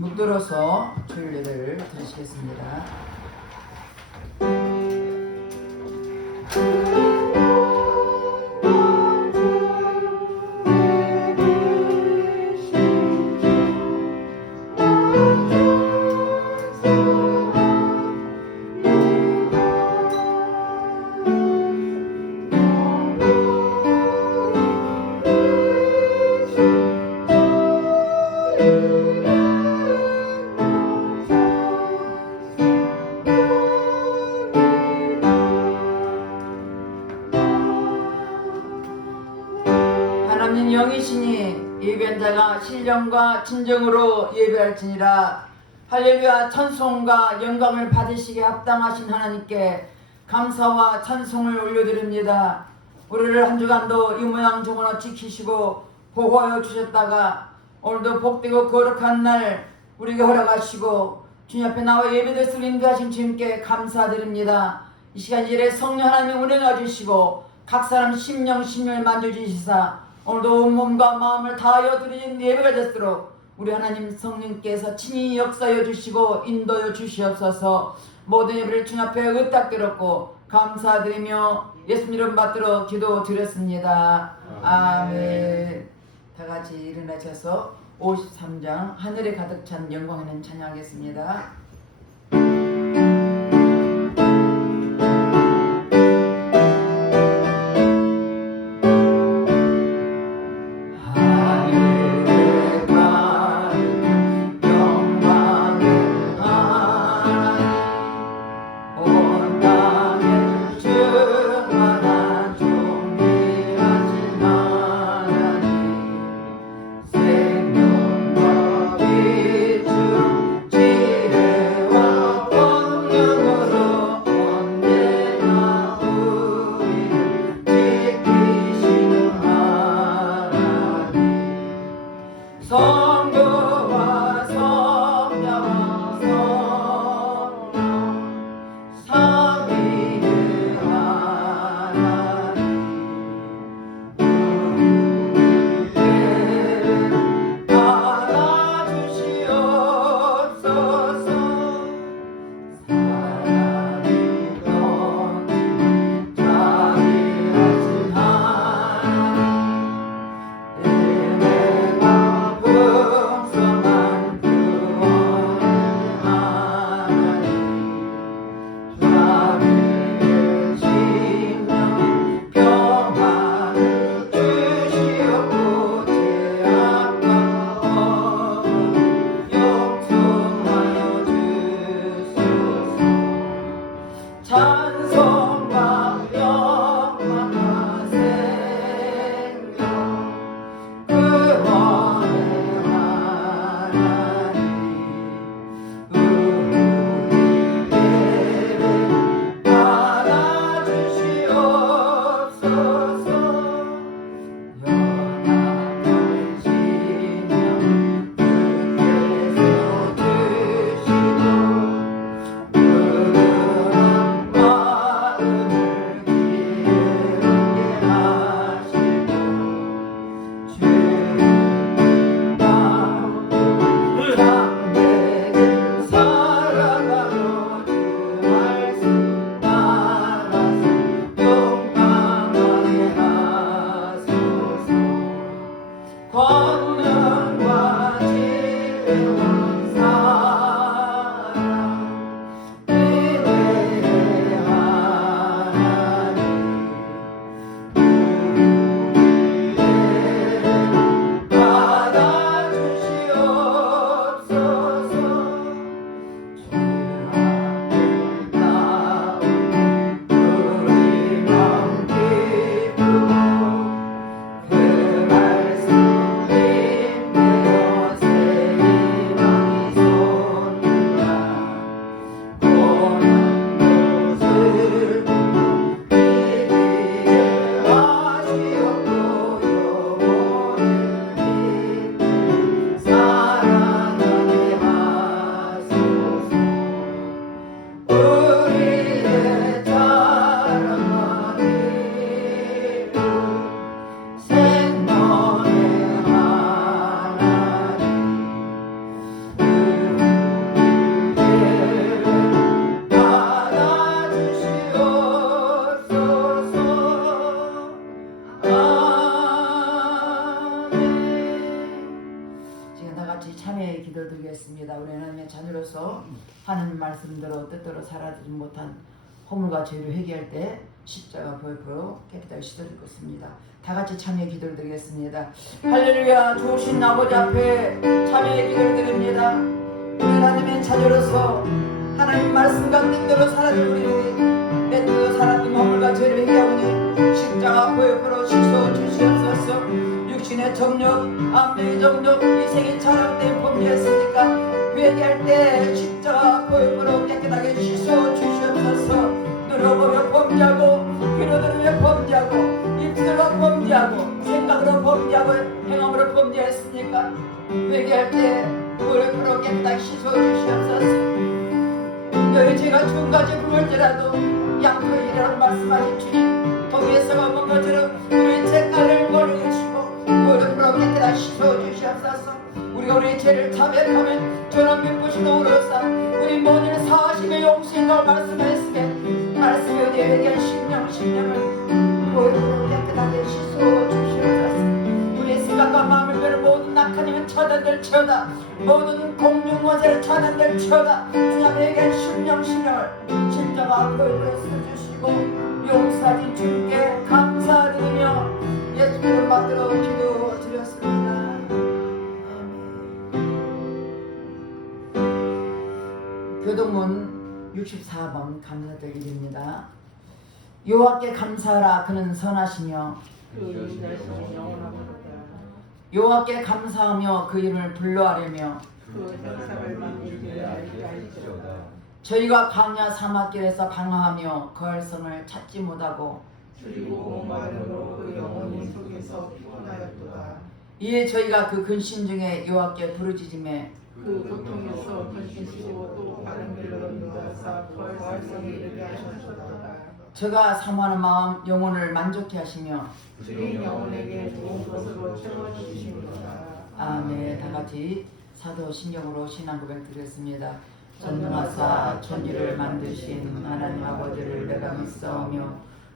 묵들어서 주일 예배를 드리시겠습니다. 하나님 영이시니 예배자가 신령과 진정으로 예배할지니라. 할렐루야. 찬송과 영광을 받으시기에 합당하신 하나님께 감사와 찬송을 올려드립니다. 우리를 한 주간도 이 모양 저모양 지키시고 보호하여 주셨다가 오늘도 복되고 거룩한 날 우리에게 허락하시고 주님 앞에 나와 예배드릴 인도하신 주님께 감사드립니다. 이 시간 이래 성령 하나님의 은혜가 주시고 각 사람 심령을 만져주시사 오늘도 온몸과 마음을 다하여 드리는 예배가 됐도록 우리 하나님 성령께서 친히 역사하여 주시고 인도하여 주시옵소서. 모든 예배를 주님 앞에 의탁드렸고 감사드리며 예수님 이름 받들어 기도드렸습니다. 아멘. 다같이 일어나셔서 53장 하늘에 가득 찬 영광 있는 찬양하겠습니다. 생명과 빛을 지혜 같이 참여의 기도 드리겠습니다. 우리 하나님의 자녀로서 하나님 말씀대로 뜻대로 살아들지 못한 허물과 죄를 회개할 때 십자가 보혈로 깨끗하게 씻어줄 것입니다. 다 같이 참여의 기도를 드리겠습니다. 할렐루야. 좋으신 아버지 앞에 참여의 기도를 드립니다. 우리 하나님의 자녀로서 하나님 말씀과 뜻대로 살아들 우리 맺고 살았던 허물과 죄를 회개하오니 십자가 보혈로 씻어 주시옵소서. 육신의 정욕, 암의 정욕, 이생의 자랑된 범죄했으니까 회개할 때 십자가 보혈로 깨끗하게 씻어 주시옵소서. 눈으로 범죄하고 귀로 들으며 범죄하고 입술로 범죄하고 생각으로 범죄하고 행함으로 범죄했으니까 회개할 때 보혈로 깨끗하게 씻어 주시옵소서. 너희 죄가 중까지 부을지라도 양보이라고 말씀하신 주님, 거기에서가 먹은 것처럼 우리 죄가를 멀리하시고 보혈로 깨끗하게 씻어 주시옵소서. 우리가 우리 죄를 자백하면 저는 미쁘시도 오로사 우리 모든 사하심의 용서인가 말씀했으면 말씀에 의해 회개한 심령을 보혈로 깨끗하게 씻어 주시옵소서. 우리의 생각과 마음을 배로 모든 낙하님은 차단될지어다. 모든 공중원세를 차단될지어다. 주님 회개한 심령을 십자가 보혈로 써주시고 용서하신 주님께 감사드리며 예수 이름 받들어 기도드렸습니다. 교동문 64번 감사드립니다. 여호와께 감사하라. 그는 선하시며 여호와께 감사하며 그 이름을 불러하려며 저희가 광야 사막길에서 방황하며 거할 성을 찾지 못하고 이에 저희가 그 근심 중에 여호와께 부르짖음에 그 고통에서 근심시고 또 다른 길로 인도하사 거할 성에 이르게 하셨도다. 저가 사모하는 마음 영혼을 만족케 하시며 주인 영혼에게 좋은 것으로 채워주시니라. 아멘. 다같이 사도신경으로 신앙 고백 드리겠습니다. 전능하사 천지를 만드신 하나님 아버지를 내가 믿사오며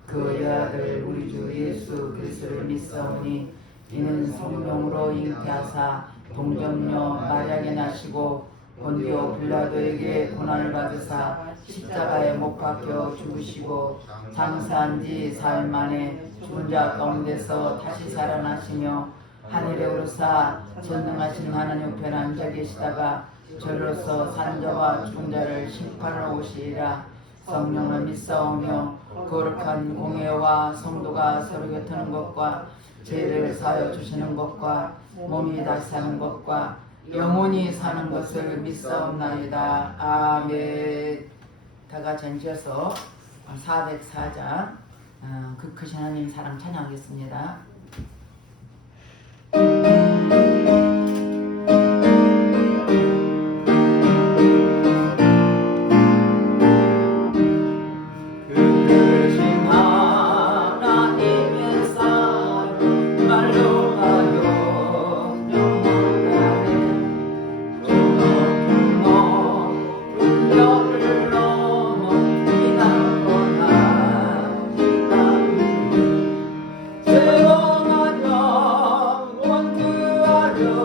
그의 아들 우리 주 예수 그리스도를 믿사오니 이는 성령으로 잉태하사 동정녀 마리아에게 나시고 본디오 빌라도에게 고난을 받으사 십자가에 못 박혀 죽으시고 장사한 지 사흘 만에 죽은 자 가운데서 다시 살아나시며 하늘에 오르사 전능하신 하나님 우편에 앉아 계시다가 저로서 사는 자와 죽은 자를 심판하러 오시리라. 성령을 믿사오며 거룩한 공예와 성도가 서로 곁하는 것과 죄를 사하여 주시는 것과 몸이 다시 사는 것과 영원히 사는 것을 믿사옵나이다. 아멘. 다같이 앉아서 404장 그 크신 하나님 사랑 찬양하겠습니다. 세상하여 원투하려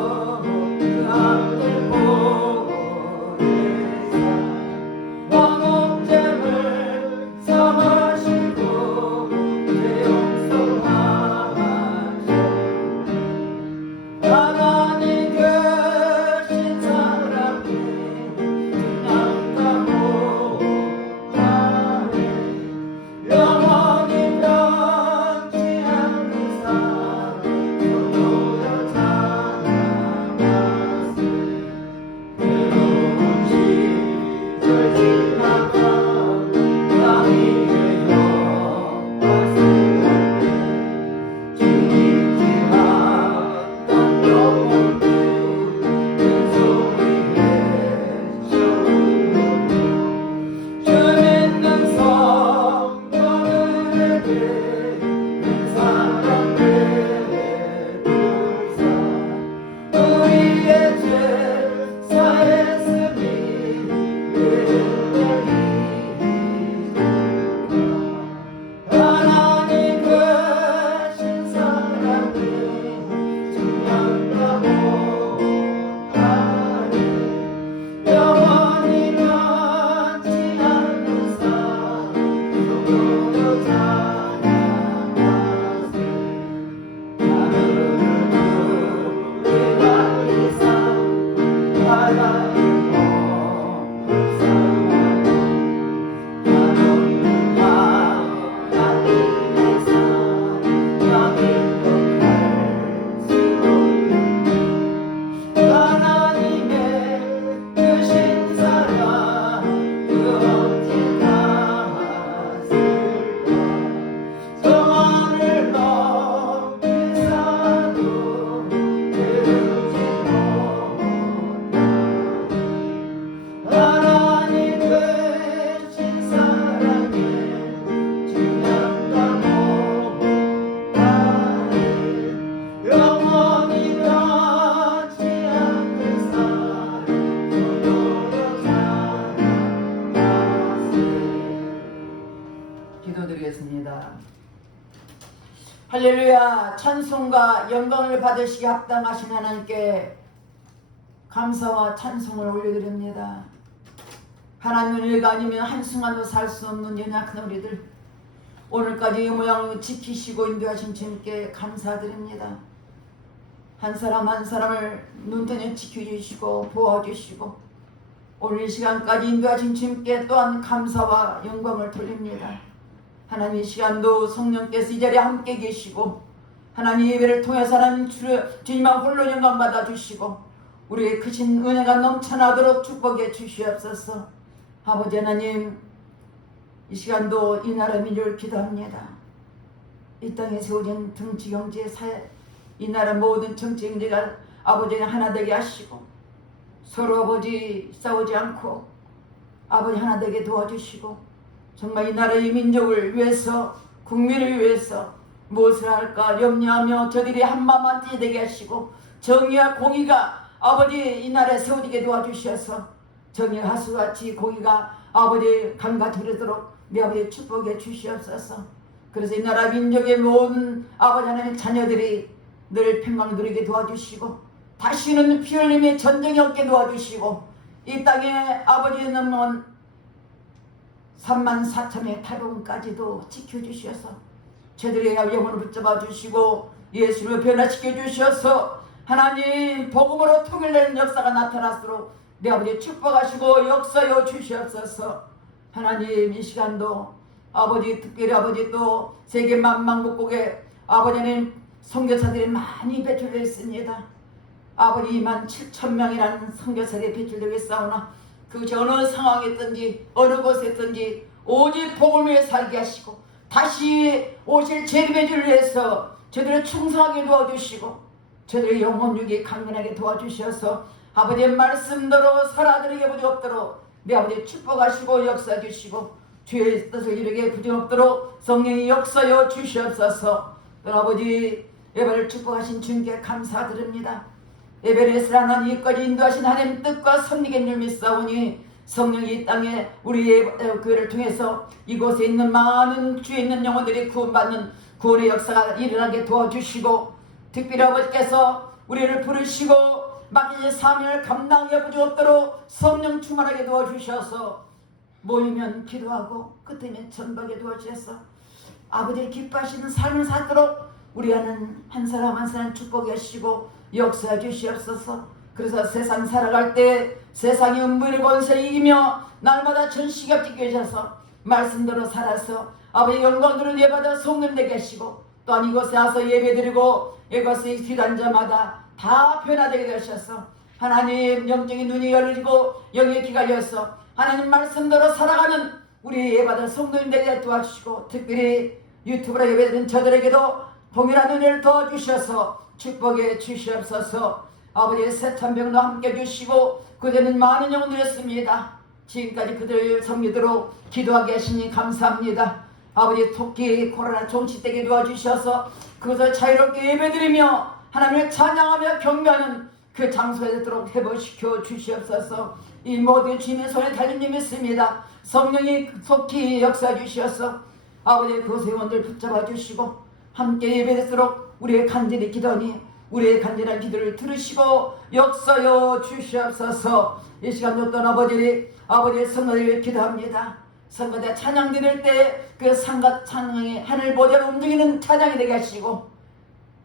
기도드리겠습니다. 할렐루야. 찬송과 영광을 받으시기 합당하신 하나님께 감사와 찬송을 올려드립니다. 하나님의 은혜가 아니면 한순간도 살 수 없는 연약한 우리들, 오늘까지 이 모양을 지키시고 인도하신 주님께 감사드립니다. 한 사람 한 사람을 눈뜨니 지켜주시고 보호주시고 오늘 이 시간까지 인도하신 주님께 또한 감사와 영광을 돌립니다. 하나님, 이 시간도 성령께서 이 자리에 함께 계시고 하나님 예배를 통해서 하나님 주님만 홀로 영광 받아주시고 우리의 크신 은혜가 넘쳐나도록 축복해 주시옵소서. 아버지 하나님, 이 시간도 이 나라 민족을 기도합니다. 이 땅에 세워진 정치 경제 사회, 이 나라 모든 정치 경제가 아버지 하나 되게 하시고 서로 아버지 싸우지 않고 아버지 하나 되게 도와주시고 정말 이 나라의 민족을 위해서 국민을 위해서 무엇을 할까 염려하며 저들이 한마음 한뜻이 되게 하시고 정의와 공의가 아버지 이 나라에 세워지게 도와주셔서 정의가 하수같이 공의가 아버지 강같이 흐르도록 내 아버지 축복해 주시옵소서. 그래서 이 나라 민족의 모든 아버지 하나님 자녀들이 늘 평강 누리게 도와주시고 다시는 피 흘림의 전쟁이 없게 도와주시고 이 땅에 아버지 넘는 34,000의 탈북까지도 지켜주셔서 저들의 영혼을 붙잡아 주시고 예수를 변화시켜 주셔서 하나님 복음으로 통일되는 역사가 나타날수록 내 아버지 축복하시고 역사여 주시옵소서. 하나님, 이 시간도 아버지 특별히 아버지 또 세계 만방국국에 아버지는 선교사들이 많이 배출되어 있습니다. 아버지 27,000명이라는 선교사들이 배출되어 있사오나 그것이 어느 상황에 있든지 어느 곳에 있든지 오직 복음을 위해 살게 하시고 다시 오실 재림의 주를 위해서 저들을 충성하게 도와주시고 저들의 영혼육이 강건하게 도와주셔서 아버지의 말씀대로 살아들이게 부족없도록 내 아버지 축복하시고 역사해 주시고 주의 뜻을 이루게 부족없도록 성령이 역사여 주시옵소서. 또 아버지 예배를 축복하신 주님께 감사드립니다. 예배를 하나님 이까지 인도하신 하나님 뜻과 섭리의 줄 믿사오니 성령이 이 땅에 우리의 교회를 통해서 이곳에 있는 많은 주에 있는 영혼들이 구원받는 구원의 역사가 일어나게 도와주시고 특별히 아버지께서 우리를 부르시고 맡기신 사명을 감당하게 부족없도록 성령 충만하게 도와주셔서 모이면 기도하고 끝에는 전복에 도와주셔서 아버지를 기뻐하시는 삶을 살도록 우리 하는 한 사람 한 사람 축복해 주시고 역사해 주시옵소서. 그래서 세상 살아갈 때 세상의 음부의 권세를 이기며 날마다 전시가 찢겨져서 말씀대로 살아서 아버지 영광으로 예받아 성령 되게 하시고 또한 이곳에 와서 예배드리고 이곳에 귀한 자마다 다 변화되게 하셔서 하나님 영적인 눈이 열리고 영의 귀가 열려서 하나님 말씀대로 살아가는 우리 예받은 성도님 되게 도와주시고 특별히 유튜브로 예배드리는 저들에게도 동일한 은혜를 도와주셔서 축복해 주시옵소서. 아버지의 세찬병도 함께 주시고 그들은 많은 영혼이었습니다. 지금까지 그들 섬기도록 기도하게 하시니 감사합니다. 아버지 토끼 코로나 종치되게 도와주셔서 그것을 자유롭게 예배드리며 하나님을 찬양하며 경배하는 그 장소에 되도록 회복시켜 주시옵소서. 이 모든 주님의 손에 달린 일 믿습니다. 성령이 속히 역사해 주셔서 아버지의 그 세원들 붙잡아 주시고 함께 예배되도록 우리의 간절히 기도니 우리의 간절한 기도를 들으시고 역사여 주시옵소서. 이 시간도 어떤 아버지의 성도를 기도합니다. 성도들 찬양 드릴 때 그 상가 찬양이 하늘 보좌로 움직이는 찬양이 되게 하시고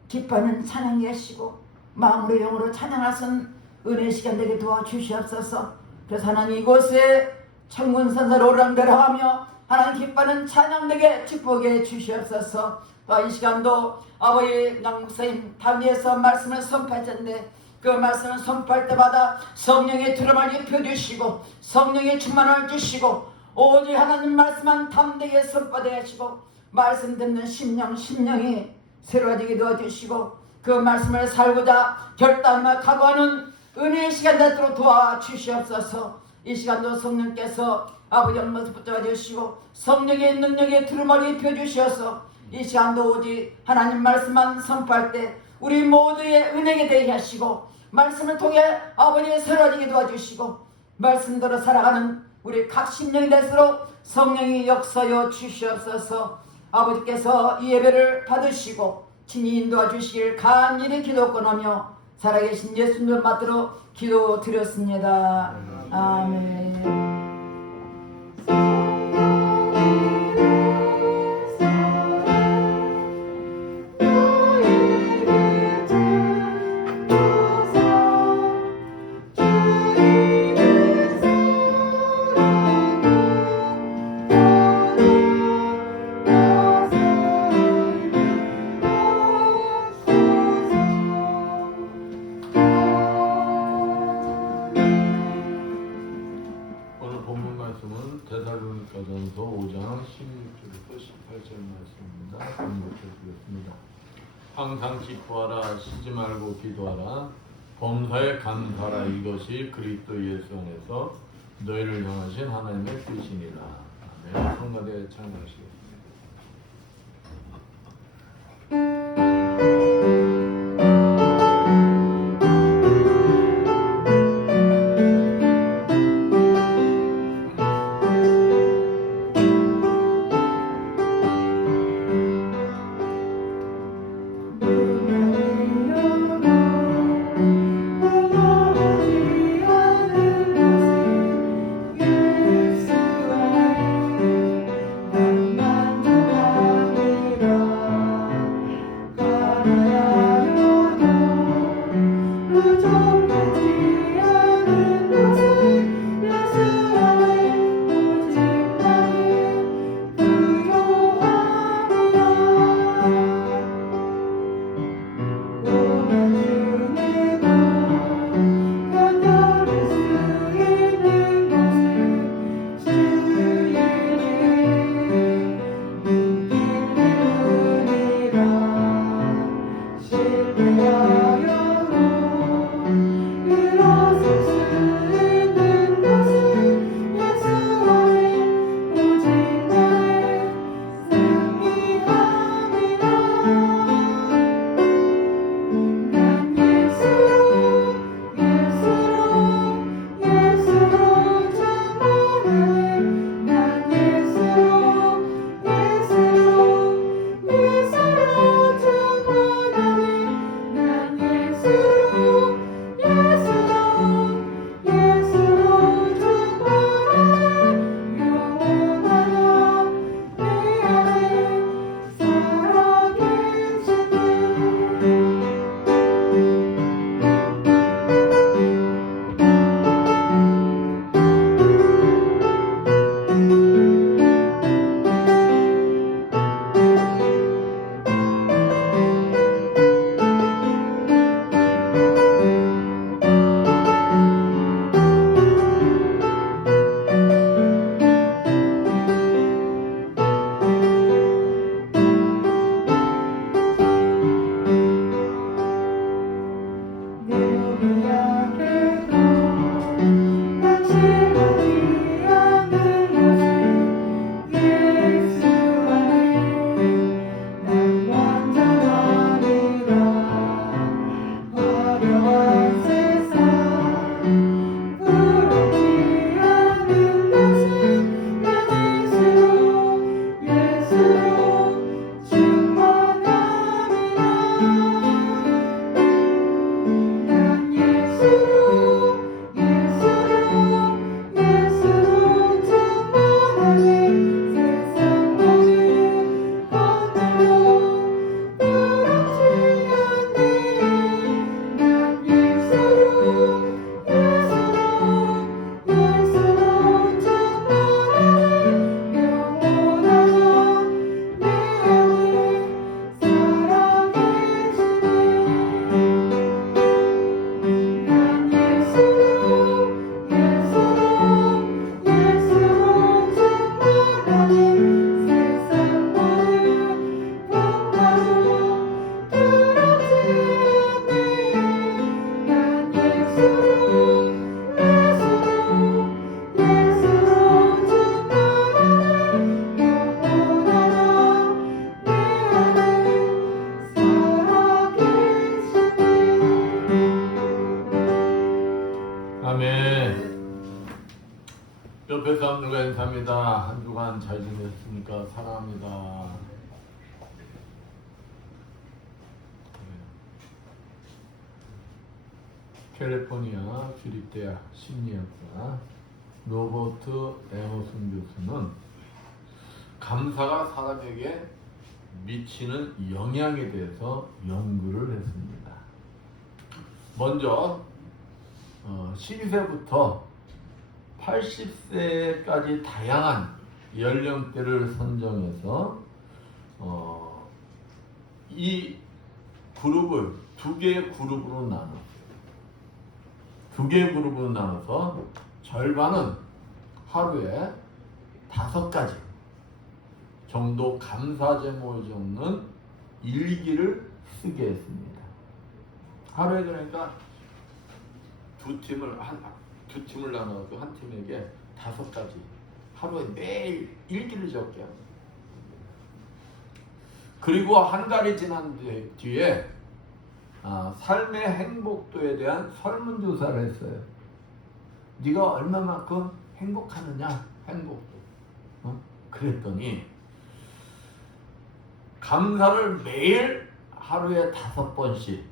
기뻐하는 찬양이 하시고 마음으로 영으로 찬양하신 은혜 시간 되게 도와주시옵소서. 그래서 하나님 이곳에 천군선사로 오랑대라하며 하나님 기뻐하는 찬양되게 축복해 주시옵소서. 또 이 시간도 아버지 남목사님 담위에서 말씀을 선포할 텐데 그 말씀을 선포할 때마다 성령의 두루마리 입혀주시고 성령의 충만을 주시고 오직 하나님 말씀만 담대게 선포되게 하시고 말씀 듣는 심령이 새로워지게 도와주시고 그 말씀을 살고자 결단과 각오하는 은혜의 시간 되도록 도와주시옵소서. 이 시간도 성령께서 아버지 엄마서 붙잡아 주시고 성령의 능력에 두루마리 입혀주셔서 이 시간도 오직 하나님 말씀만 선포할 때 우리 모두의 은혜가 되게 하시고 말씀을 통해 아버지의 새로워지게 도와주시고 말씀대로 살아가는 우리 각 심령이 될수록 성령이 역사여 주시옵소서. 아버지께서 이 예배를 받으시고 친히 인도해 주시길 간절히 기도권하며 살아계신 예수님을 받들어 기도드렸습니다. 아멘. 데살로니가전서 5장 16절부터 18절 말씀입니다. 공독해드리겠습니다. 항상 기뻐하라, 쉬지 말고 기도하라, 범사에 감사하라. 이것이 그리스도 예수 안에서 너희를 향하신 하나님의 뜻이니라. 아멘. 성가대에 참여하시겠습니다. 예수 안에 난 아멘. 옆에 사람들과 인사합니다. 한 주간 잘 지냈습니까? 사랑합니다. 캘리포니아 주립대학 심리학과 로버트 에머슨 교수는 감사가 사람에게 미치는 영향에 대해서 연구를 했습니다. 먼저 12세부터 80세까지 다양한 연령대를 선정해서 이 그룹을 두 개의 그룹으로 나눴어요. 두 개의 그룹으로 나눠서 절반은 하루에 5가지 정도 감사 제목을 적는 일기를 쓰게 했습니다. 하루에 그러니까 두 팀을 나눠서 한 팀에게 5가지 하루에 매일 일기를 적게 합니다. 그리고 한 달이 지난 뒤에 삶의 행복도에 대한 설문조사를 했어요. 네가 얼마만큼 행복하느냐, 행복도. 그랬더니 감사를 매일 하루에 5번씩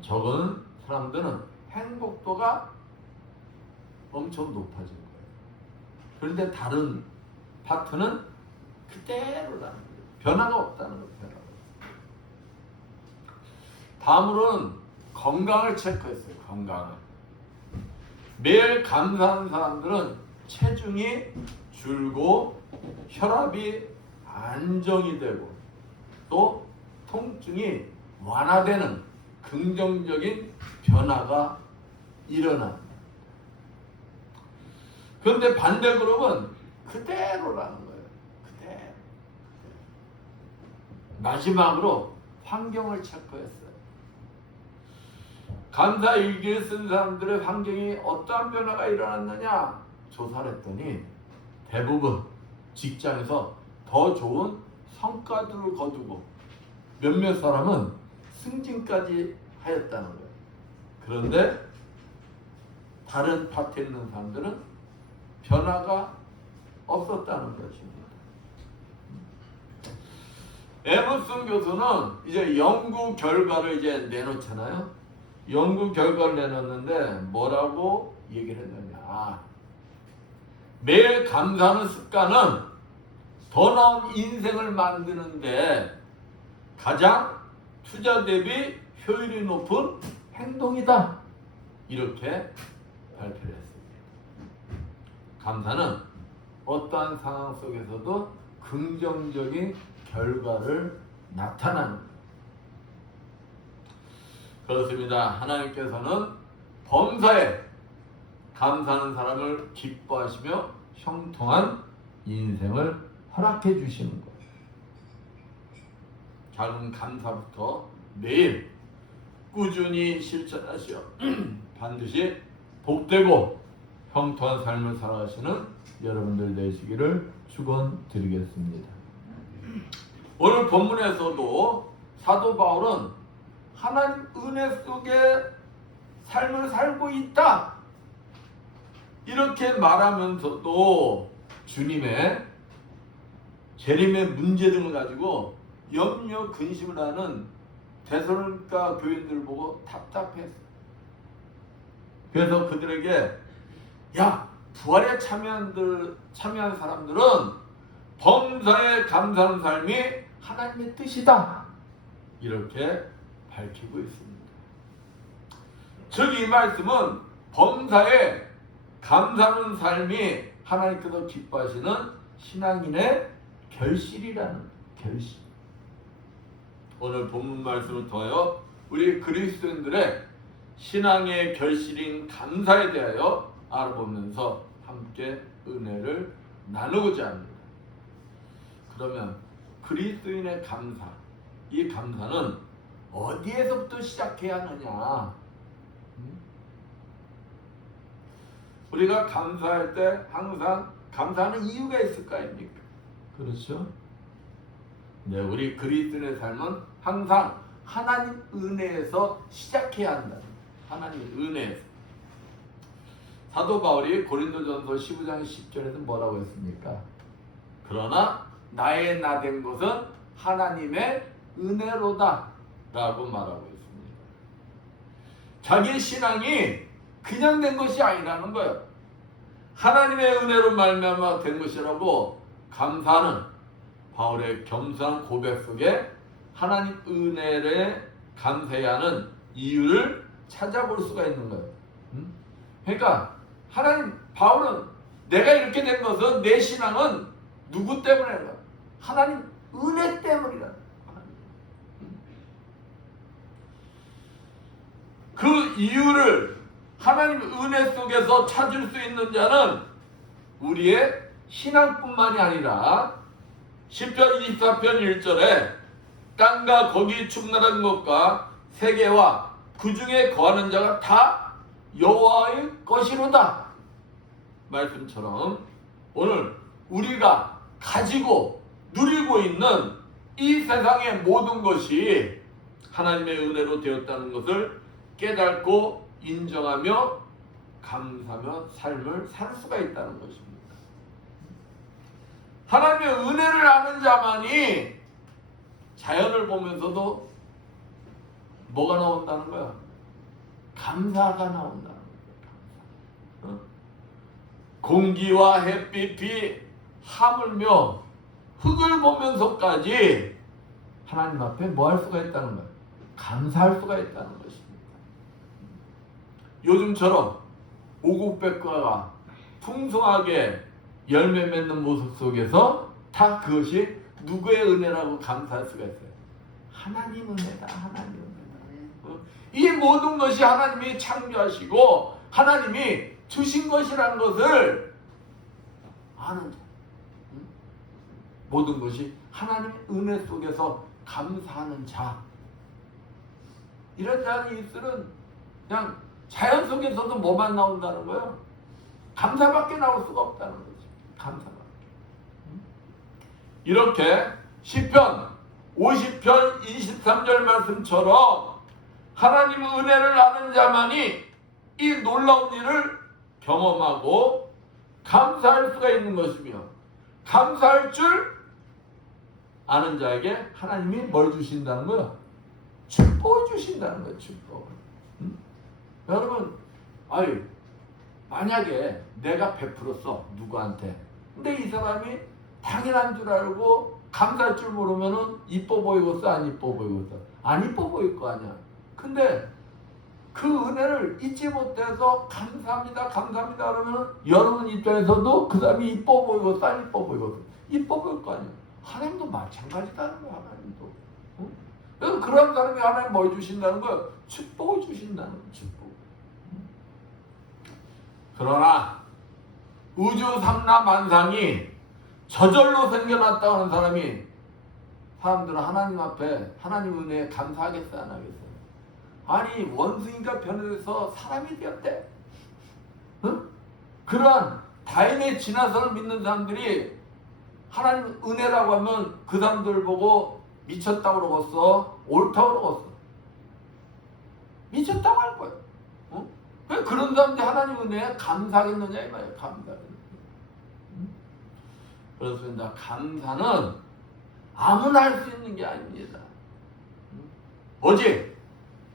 적은 사람들은 행복도가 엄청 높아진 거예요. 그런데 다른 파트는 그대로라는 거예요. 변화가 없다는 거예요. 변화가. 다음으로는 건강을 체크했어요. 건강을. 매일 감사하는 사람들은 체중이 줄고 혈압이 안정이 되고 또 통증이 완화되는 긍정적인 변화가 일어납니다. 그런데 반대 그룹은 그대로라는 거예요. 그대로. 마지막으로 환경을 체크했어요. 감사 일기를 쓴 사람들의 환경이 어떠한 변화가 일어났느냐 조사를 했더니 대부분 직장에서 더 좋은 성과들을 거두고 몇몇 사람은 승진까지 하였다는 거예요. 그런데 다른 파트에 있는 사람들은 변화가 없었다는 것입니다. 에머슨 교수는 이제 연구 결과를 이제 내놓잖아요. 연구 결과를 내놨는데 뭐라고 얘기를 했느냐. 매일 감사하는 습관은 더 나은 인생을 만드는데 가장 투자 대비 효율이 높은 행동이다. 이렇게 발표를 했습니다. 감사는 어떠한 상황 속에서도 긍정적인 결과를 나타나는 것. 그렇습니다. 하나님께서는 범사에 감사하는 사람을 기뻐하시며 형통한 인생을 허락해 주시는 거예요. 작은 감사부터 매일 꾸준히 실천하시어 반드시 복되고 형통한 삶을 살아가시는 여러분들 되시기를 축원드리겠습니다. 오늘 본문에서도 사도 바울은 하나님 은혜 속에 삶을 살고 있다 이렇게 말하면서도 주님의 재림의 문제 등을 가지고 염려 근심을 하는 데살로니가 교인들을 보고 답답했어요. 그래서 그들에게 야, 부활에 참여한 사람들은 범사에 감사하는 삶이 하나님의 뜻이다 이렇게 밝히고 있습니다. 즉 이 말씀은 범사에 감사하는 삶이 하나님께서 기뻐하시는 신앙인의 결실이라는 결실. 오늘 본문 말씀을 통하여 우리 그리스도인들의 신앙의 결실인 감사에 대하여 알아보면서 함께 은혜를 나누고자 합니다. 그러면 그리스도인의 감사, 이 감사는 어디에서부터 시작해야 하느냐? 우리가 감사할 때 항상 감사하는 이유가 있을 거 아닙니까? 그렇죠? 네, 우리 그리스도인의 삶은 항상 하나님 은혜에서 시작해야 한다. 하나님 은혜에서. 사도 바울이 고린도전서 15장 10절에서 뭐라고 했습니까? 그러나 나의 나 된 것은 하나님의 은혜로다 라고 말하고 있습니다. 자기 신앙이 그냥 된 것이 아니라는 거예요. 하나님의 은혜로 말미암아 된 것이라고 감사하는 바울의 겸손한 고백 속에 하나님 은혜를 감사해야 하는 이유를 찾아볼 수가 있는 거예요. 그러니까 하나님, 바울은 내가 이렇게 된 것은, 내 신앙은 누구 때문에? 하나님 은혜 때문이다. 그 이유를 하나님 은혜 속에서 찾을 수 있는 자는 우리의 신앙뿐만이 아니라 시편 24편 1절에 땅과 거기 충만한 것과 세계와 그 중에 거하는 자가 다 여호와의 것이로다 말씀처럼 오늘 우리가 가지고 누리고 있는 이 세상의 모든 것이 하나님의 은혜로 되었다는 것을 깨닫고 인정하며 감사하며 삶을 살 수가 있다는 것입니다. 하나님의 은혜를 아는 자만이 자연을 보면서도 뭐가 나온다는 거야? 감사가 나온다는 거야. 공기와 햇빛이 하물며 흙을 보면서까지 하나님 앞에 뭐 할 수가 있다는 거야? 감사할 수가 있다는 것입니다. 요즘처럼 오곡백과가 풍성하게 열매 맺는 모습 속에서 다 그것이 누구의 은혜라고 감사할 수가 있어요? 하나님 은혜다. 하나님 은혜다. 이 모든 것이 하나님이 창조하시고 하나님이 주신 것이라는 것을 아는 자. 모든 것이 하나님의 은혜 속에서 감사하는 자. 이런 자는 입술은 그냥 자연 속에서도 뭐만 나온다는 거예요? 감사밖에 나올 수가 없다는 거지. 감사밖에. 이렇게 시편 50편 23절 말씀처럼 하나님 은혜를 아는 자만이 이 놀라운 일을 경험하고 감사할 수가 있는 것이며 감사할 줄 아는 자에게 하나님이 뭘 주신다는 거예요? 축복을 주신다는 거예요. 축복을. 여러분, 만약에 내가 베풀었어 누구한테, 근데 이 사람이 당연한 줄 알고 감사할 줄 모르면은 이뻐 보이겠어? 안 이뻐 보이겠어? 안 이뻐 보일 거 아니야. 근데 그 은혜를 잊지 못해서 감사합니다 감사합니다 그러면은 여러분 입장에서도 그 사람이 이뻐 보이겠어? 안 이뻐 보이겠어? 이뻐 보일 거 아니야. 하나님도 마찬가지다는 거야. 하나님도. 그래서 그런 사람이 하나님 뭘 주신다는 거야? 축복을 주신다는 거야. 축복. 그러나 우주 삼라 만상이 저절로 생겨났다고 하는 사람들은 하나님 앞에 하나님 은혜에 감사하겠어요? 안 하겠어요? 아니 원숭이가 변해서 사람이 되었대. 응? 그러한 다인의 진화설을 믿는 사람들이 하나님 은혜라고 하면 그 사람들 보고 미쳤다고 그러겠어? 옳다고 그러겠어? 미쳤다고 할 거예요. 응? 왜 그런 사람들이 하나님 은혜에 감사하겠느냐 이 말이에요. 감사하겠느냐. 그렇습니다. 감사는 아무나 할 수 있는 게 아닙니다. 오직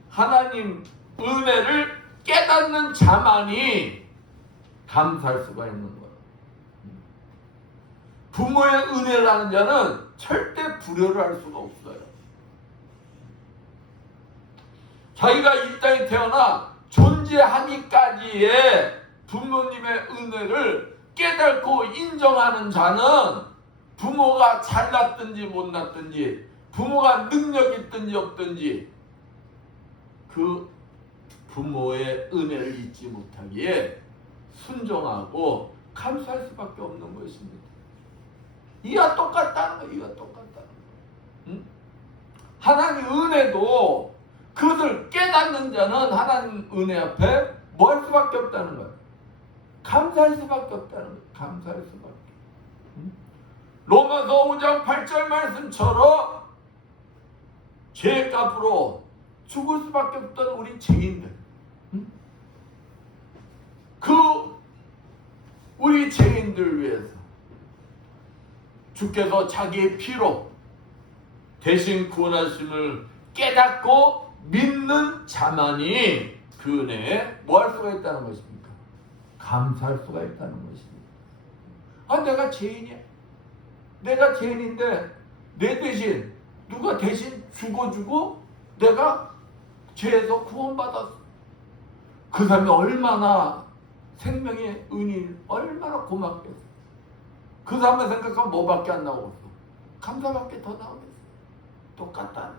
하나님 은혜를 깨닫는 자만이 감사할 수가 있는 거예요. 부모의 은혜를 하는 자는 절대 불효를 할 수가 없어요. 자기가 이 땅에 태어나 존재하기까지의 부모님의 은혜를 깨닫고 인정하는 자는 부모가 잘났든지 못났든지 부모가 능력 있든지 없든지 그 부모의 은혜를 잊지 못하기에 순종하고 감사할 수밖에 없는 것입니다. 이와 똑같다는 거예요. 이와 똑같다는 거예요. 응? 하나님 은혜도 그것을 깨닫는 자는 하나님 은혜 앞에 뭐 할 수밖에 없다는 거예요. 감사할 수밖에 없다는 거예요. 감사할 수밖에. 응? 로마서 5장 8절 말씀처럼 죄값으로 죽을 수밖에 없던 우리 죄인들, 응? 그 우리 죄인들 위해서 주께서 자기의 피로 대신 구원하심을 깨닫고 믿는 자만이 그 은혜에 뭐 할 수가 있다는 것입니까? 감사할 수가 있다는 것입니다. 아, 내가 죄인이야. 내가 죄인인데 내 대신 누가 대신 죽어주고 내가 죄에서 구원받았어. 그 사람이 얼마나 생명의 은인, 얼마나 고맙겠어. 그 사람을 생각하면 뭐밖에 안 나오겠어? 감사밖에 더 나오겠어. 똑같다.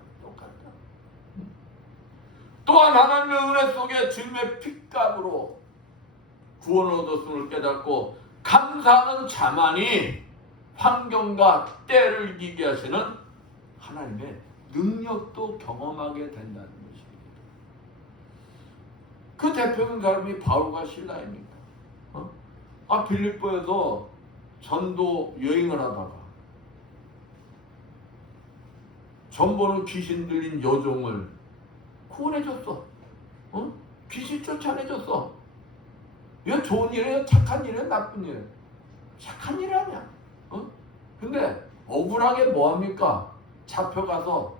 또한 하나님의 은혜 속에 주님의 핏값으로 구원을 얻었음을 깨닫고 감사하는 자만이 환경과 때를 이기게 하시는 하나님의 능력도 경험하게 된다는 것입니다. 그 대표적인 사람이 바울과 실라입니까? 빌립보에서 전도 여행을 하다가 전보는 귀신 들린 여종을 구원해줬어. 귀신 쫓아내줬어. 이거 좋은 일이에요? 착한 일이에요? 나쁜 일이에요? 착한 일 아니야. 근데 억울하게 뭐합니까? 잡혀가서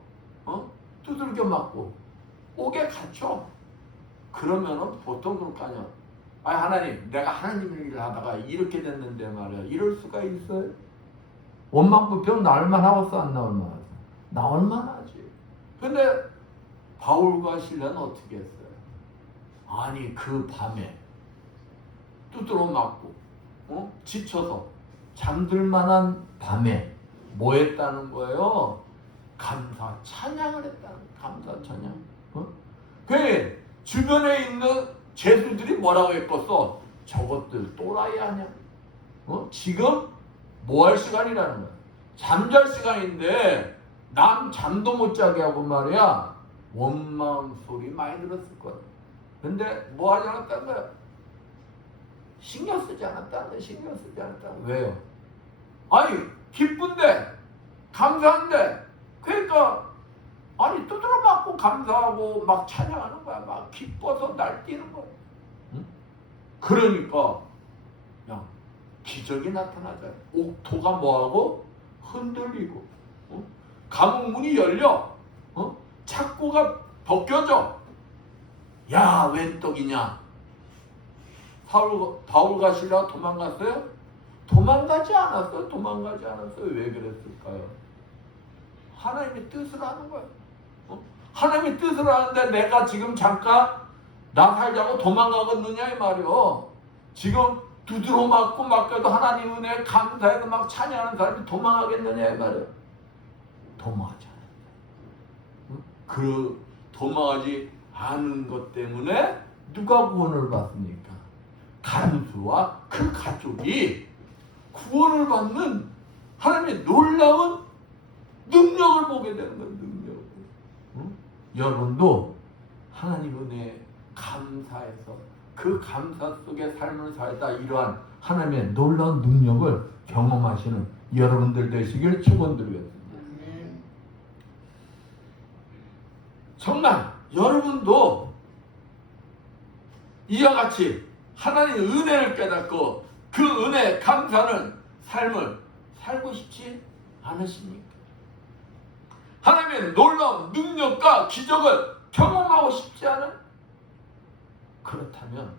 두들겨 맞고 옥에 갇혀. 그러면은 보통 그럴 거 아니야. 하나님, 내가 하나님 일을 하다가 이렇게 됐는데 말이야. 이럴 수가 있어요? 원망불평 나올만 하겠어? 안 나올만 하겠어? 나올만 하지. 근데 바울과 실라는 어떻게 했어요? 아니, 그 밤에 두드러 맞고 지쳐서 잠들 만한 밤에 뭐 했다는 거예요? 감사 찬양을 했다는 거예요. 감사 찬양. 그 주변에 있는 죄수들이 뭐라고 했겠어? 저것들 또라이 아니야? 지금 뭐 할 시간이라는 거야? 잠잘 시간인데 남 잠도 못 자게 하고 말이야. 원망 소리 많이 들었을 거야. 근데 뭐 하지 않았다는 거야? 신경 쓰지 않았다는 거야. 신경 쓰지 않았다는 거야. 왜요? 아니, 기쁜데, 감사한데, 그러니까 아니 두드러 맞고 감사하고 막 찬양하는 거야. 막 기뻐서 날뛰는 거야. 응? 그러니까 야, 기적이 나타나잖아. 옥토가 뭐하고 흔들리고, 감옥 문이 열려, 착고가 벗겨져. 야, 웬 떡이냐? 바울과 실라가 도망갔어요? 도망가지 않았어요. 도망가지 않았어요. 왜 그랬을까요? 하나님의 뜻을 하는 거예요. 하나님의 뜻을 하는데 내가 지금 잠깐 나 살자고 도망가겠느냐 이 말이요. 지금 두드러 맞고 맡겨도 하나님 은혜에 감사해서 막 찬양하는 사람이 도망하겠느냐 이 말이요. 도망하지 않아요. 그 도망하지 않은 것 때문에 누가 구원을 받습니까? 간수와 그 가족이 구원을 받는 하나님의 놀라운 능력을 보게 되는 거예요. 능력을. 여러분도 하나님 은혜에 감사해서 그 감사 속에 삶을 살다 이러한 하나님의 놀라운 능력을 경험하시는 여러분들 되시길 축원드리겠습니다. 정말 여러분도 이와 같이 하나님의 은혜를 깨닫고 그 은혜에 감사하는 삶을 살고 싶지 않으십니까? 하나님의 놀라운 능력과 기적을 경험하고 싶지 않은? 그렇다면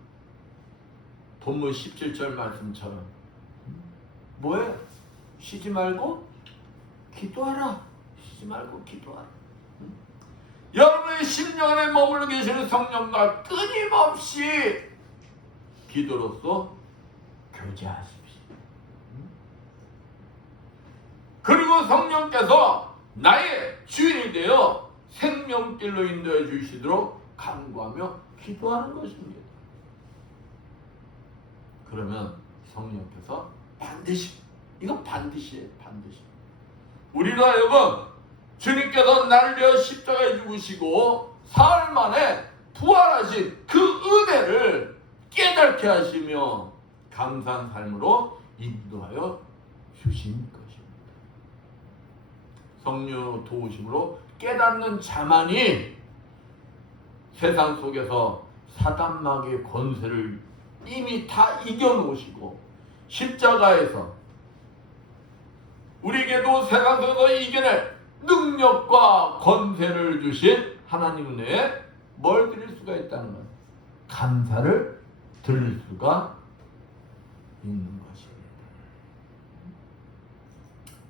본문 17절 말씀처럼 뭐예요? 쉬지 말고 기도하라. 쉬지 말고 기도하라. 여러분의 심령 안에 머물러 계시는 성령과 끊임없이 기도로서 교제하십시오. 그리고 성령께서 나의 주인이 되어 생명길로 인도해 주시도록 간구하며 기도하는 것입니다. 그러면 성령께서 반드시, 이건 반드시예요. 반드시. 우리로 하여금 주님께서 나를 위하여 십자가에 죽으시고 사흘 만에 부활하신 그 은혜를 깨닫게 하시며 감사한 삶으로 인도하여 주신 것입니다. 성령 도우심으로 깨닫는 자만이 세상 속에서 사단마귀의 권세를 이미 다 이겨놓으시고 십자가에서 우리에게도 세상 속에서 이겨낼 능력과 권세를 주신 하나님 은혜에 뭘 드릴 수가 있다는 거예요. 감사를 드릴 수가 있는 것입니다.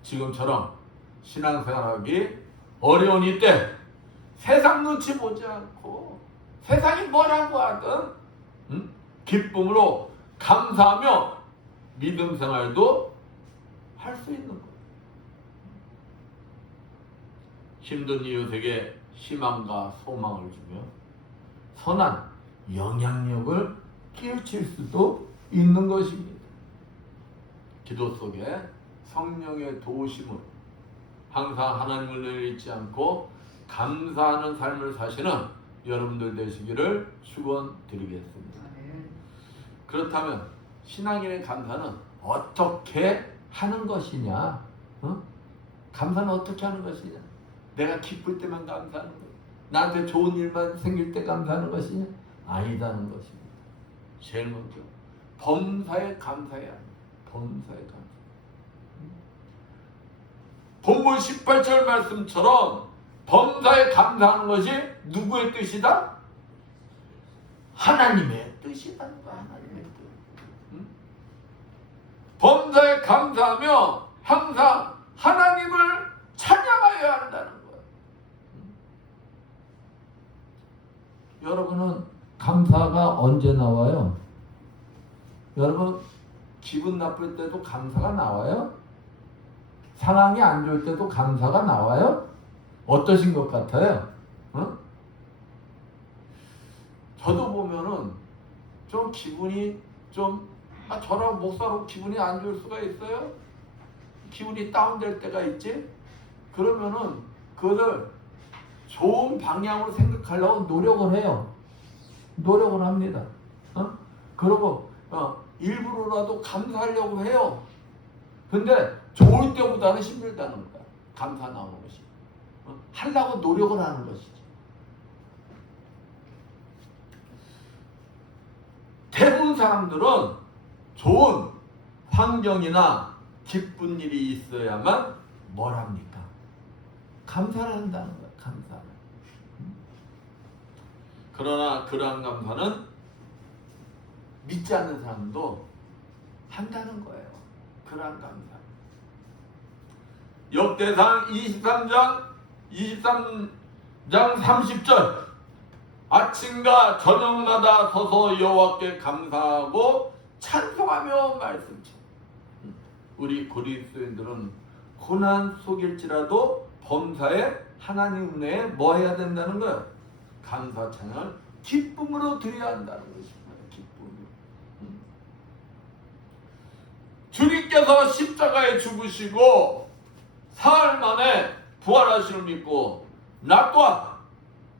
지금처럼 신앙생활하기 어려운 이때 세상 눈치 보지 않고 세상이 뭐라고 하든 기쁨으로 감사하며 믿음 생활도 할 수 있는 거예요. 힘든 이웃에게 희망과 소망을 주며 선한 영향력을 끼칠 수도 있는 것입니다. 기도 속에 성령의 도우심을 항상 하나님을 잊지 않고 감사하는 삶을 사시는 여러분들 되시기를 축원드리겠습니다. 그렇다면 신앙인의 감사는 어떻게 하는 것이냐? 감사는 어떻게 하는 것이냐? 내가 기쁠 때만 감사하는 거야? 나한테 좋은 일만 생길 때 감사하는 것이냐? 아니다는 것입니다. 제일 먼저 범사에 감사해야 합니다. 범사에 감사. 본문 18절 말씀처럼 범사에 감사하는 것이 누구의 뜻이다? 하나님의 뜻이라는 거야. 하나님의 뜻. 범사에 감사하며 항상 하나님을 찬양하여야 한다는 거야. 여러분은 감사가 언제 나와요? 여러분 기분 나쁠 때도 감사가 나와요? 상황이 안 좋을 때도 감사가 나와요? 어떠신 것 같아요? 저도 보면은 좀 기분이 저랑 목사로 기분이 안 좋을 수가 있어요. 기분이 다운될 때가 있지. 그러면은 그것을 좋은 방향으로 생각하려고 노력을 해요. 노력을 합니다. 그리고 일부러라도 감사하려고 해요. 근데 좋을 때보다는 힘들다는 거야. 감사 나오는 것이. 하려고 노력을 하는 것이지. 대부분 사람들은 좋은 환경이나 기쁜 일이 있어야만 뭘 합니까? 감사를 한다는 거야. 감사를. 그러나 그러한 감사는 믿지 않는 사람도 한다는 거예요. 그러한 감사. 역대상 23장 30절 아침과 저녁마다 서서 여호와께 감사하고 찬송하며 말씀치. 우리 그리스도인들은 고난 속일지라도 범사에 하나님 은혜에 뭐 해야 된다는 거예요? 감사 찬양을 기쁨으로 드려야 한다는 것입니다. 기쁨으로. 주님께서 십자가에 죽으시고 사흘 만에 부활하심을 믿고 나 또한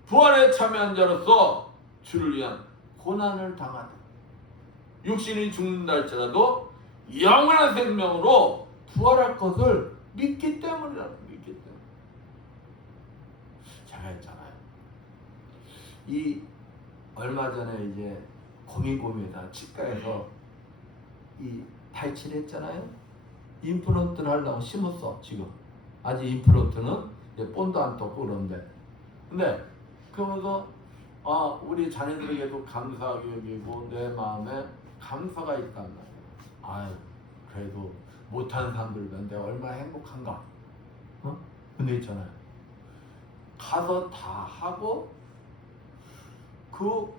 부활에 참여한 자로서 주를 위한 고난을 당하다. 육신이 죽는다 할지라도 영원한 생명으로 부활할 것을 믿기 때문이라는 믿기 때문에. 제가 했잖아요. 이 얼마 전에 이제 고민고민하다 치과에서 이 발치했잖아요. 임플란트를 하려고 심었어 지금. 아직 임플란트는 이제 본도 안 떴고 그런데. 근데 그러면서 우리 자녀들에게도 감사하게 여기고 내 마음에 감사가 있단 말이야. 아유 그래도 못하는 사람들보다 내가 얼마나 행복한가. 근데 있잖아요. 가서 다 하고 그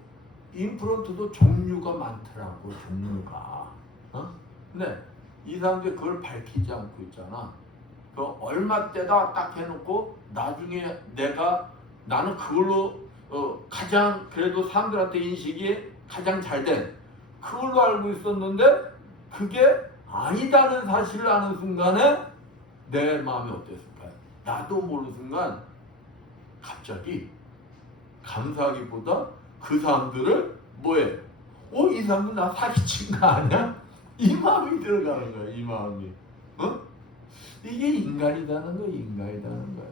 임플란트도 종류가 많더라고. 종류가. 근데 이 사람들이 그걸 밝히지 않고 있잖아. 그 얼마 때다 딱 해놓고 나중에 나는 그걸로 가장 그래도 사람들한테 인식이 가장 잘된 그걸로 알고 있었는데 그게 아니다는 사실을 아는 순간에 내 마음이 어땠을까요? 나도 모르는 순간 갑자기 감사하기보다 그 사람들을 뭐해? 이 사람들 나 사기친 거 아니야? 이 마음이 들어가는 거야. 이 마음이. 이게 인간이라는 거야. 인간이라는 거야.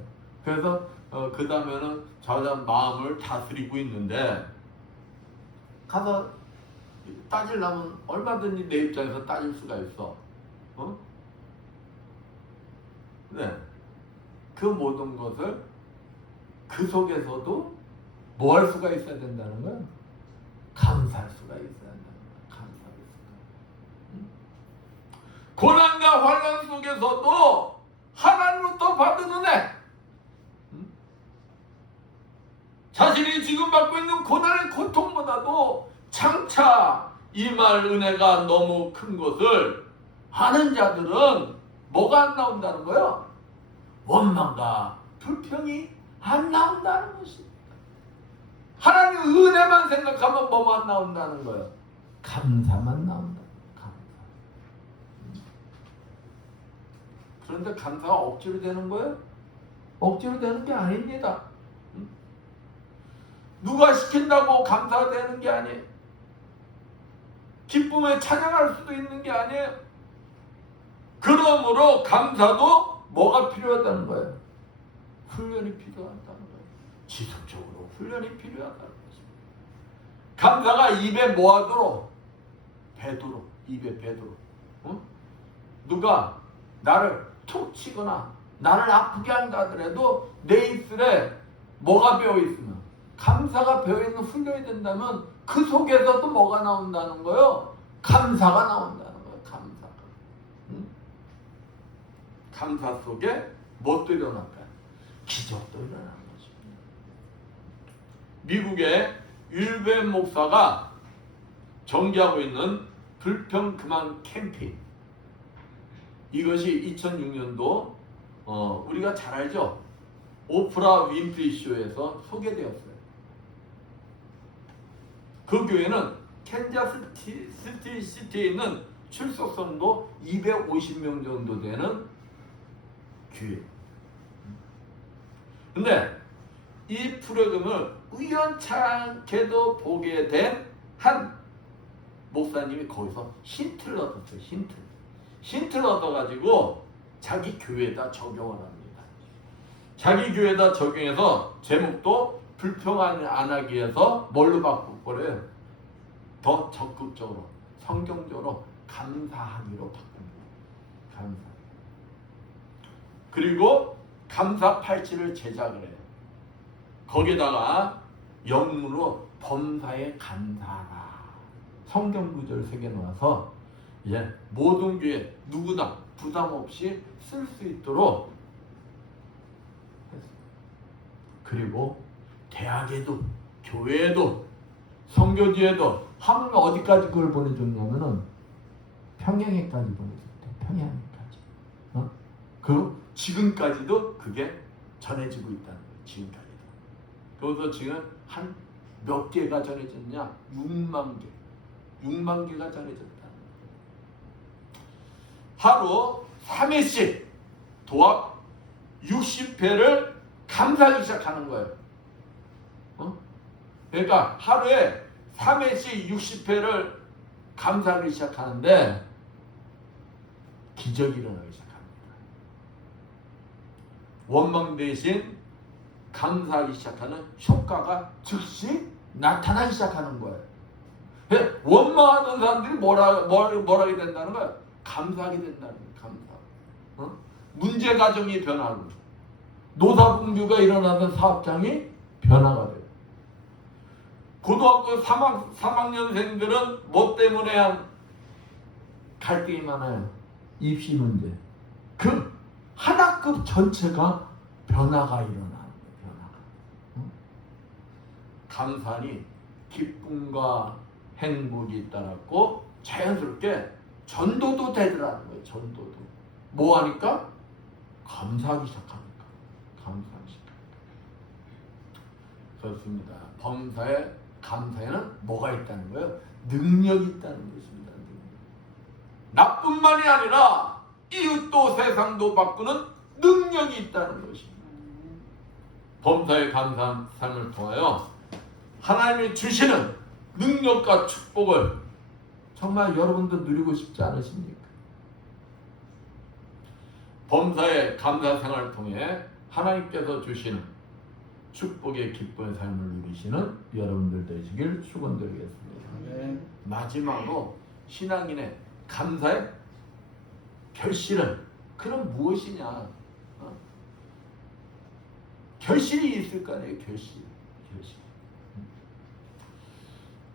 그래서 그 다음에는 자자 마음을 다스리고 있는데 가서 따지려면 얼마든지 내 입장에서 따질 수가 있어. 어? 네. 그 모든 것을 그 속에서도 뭐 할 수가 있어야 된다는 거야? 감사할 수가 있어야 된다는 거야. 감사할 수가. 응? 고난과 환난 속에서도 하나님으로부터 받은 은혜, 응? 자신이 지금 받고 있는 고난의 고통보다도 장차 임할 은혜가 너무 큰 것을 아는 자들은 뭐가 안 나온다는 거예요? 원망과 불평이 안 나온다는 것입니다. 하나님 은혜만 생각하면 뭐만 나온다는 거예요? 감사만 나온다. 감사. 그런데 감사가 억지로 되는 거예요? 억지로 되는 게 아닙니다. 누가 시킨다고 감사가 되는 게 아니에요. 기쁨에 찬양할 수도 있는 게 아니에요. 그러므로 감사도 뭐가 필요하다는 거예요? 훈련이 필요하다는 거예요. 지속적으로 훈련이 필요하다는 것입니다. 감사가 입에 뭐하도록? 배도록, 입에 배도록. 응? 누가 나를 툭 치거나 나를 아프게 한다 하더라도 내 입술에 뭐가 배어있으면, 감사가 배어있는 훈련이 된다면 그 속에서도 뭐가 나온다는 거예요? 감사가 나온다는 거예요. 감사가. 응? 감사 속에 무엇도 일어날까요? 기적도 일어나는 것입니다. 미국의 율벤 목사가 전개하고 있는 불평 그만 캠페인, 이것이 2006년도 우리가 잘 알죠? 오프라 윈프리 쇼에서 소개되었어요. 그 교회는 캔자스 시티에 있는 출석성도 250명 정도 되는 교회. 근데 이 프로그램을 우연찮게도 보게 된 한 목사님이 거기서 힌트를 얻었어요. 힌트를 얻어가지고 자기 교회에다 적용을 합니다. 자기 교회에다 적용해서 제목도 불평 안 하기 위해서 뭘로 바꿔버려요? 더 적극적으로, 성경적으로 감사하기로 바꿉니다. 감사. 그리고 감사 팔찌를 제작을 해요. 거기다가 영문으로 범사에 감사하라 성경 구절을 새겨놓아서 이제 모든 교회 누구나 부담 없이 쓸 수 있도록 했어요. 그리고 대학에도 교회에도 선교지에도 하면 어디까지 그걸 보내줬냐면은 평양에까지 보내줬대. 평양에까지. 그 지금까지도 그게 전해지고 있다는 거예요. 지금까지도. 그래서 지금 한 몇 개가 전해졌냐? 6만 개. 6만 개가 전해졌다는 거예요. 하루 3회씩 도합 60회를 감사하기 시작하는 거예요. 그러니까 하루에 3회씩 60회를 감사하기 시작하는데 기적이 일어나기 시작합니다. 원망 대신 감사하기 시작하는 효과가 즉시 나타나기 시작하는 거예요. 원망하던 사람들이 뭐라게 된다는 거예요? 감사하게 된다는 거예요. 감사. 문제 가정이 변하고 노사분규가 일어나던 사업장이 변화가 돼요. 고등학교 3학년생들은 뭐 때문에 갈등이 많아요? 입시 문제. 그 하나급 전체가 변화가 일어나는 거예요. 변화가. 감사니 기쁨과 행복이 따랐고 자연스럽게 전도도 되더라는 거예요. 전도도. 뭐 하니까? 감사하기 시작하니까. 감사하기 시작하니까. 그렇습니다. 범사에 감사에는 뭐가 있다는 거예요? 능력이 있다는 것입니다. 나뿐만이 아니라 이웃도 세상도 바꾸는 능력이 있다는 것입니다. 범사에 감사한 삶을 통하여 하나님이 주시는 능력과 축복을 정말 여러분도 누리고 싶지 않으십니까? 범사에 감사 생활을 통해 하나님께서 주시는 축복의 기쁨의 삶을 누리시는 여러분들 되시길 축원드리겠습니다. 아멘. 마지막으로 신앙인의 감사의 결실은 그럼 무엇이냐? 결실이 있을 거 아니에요. 결실.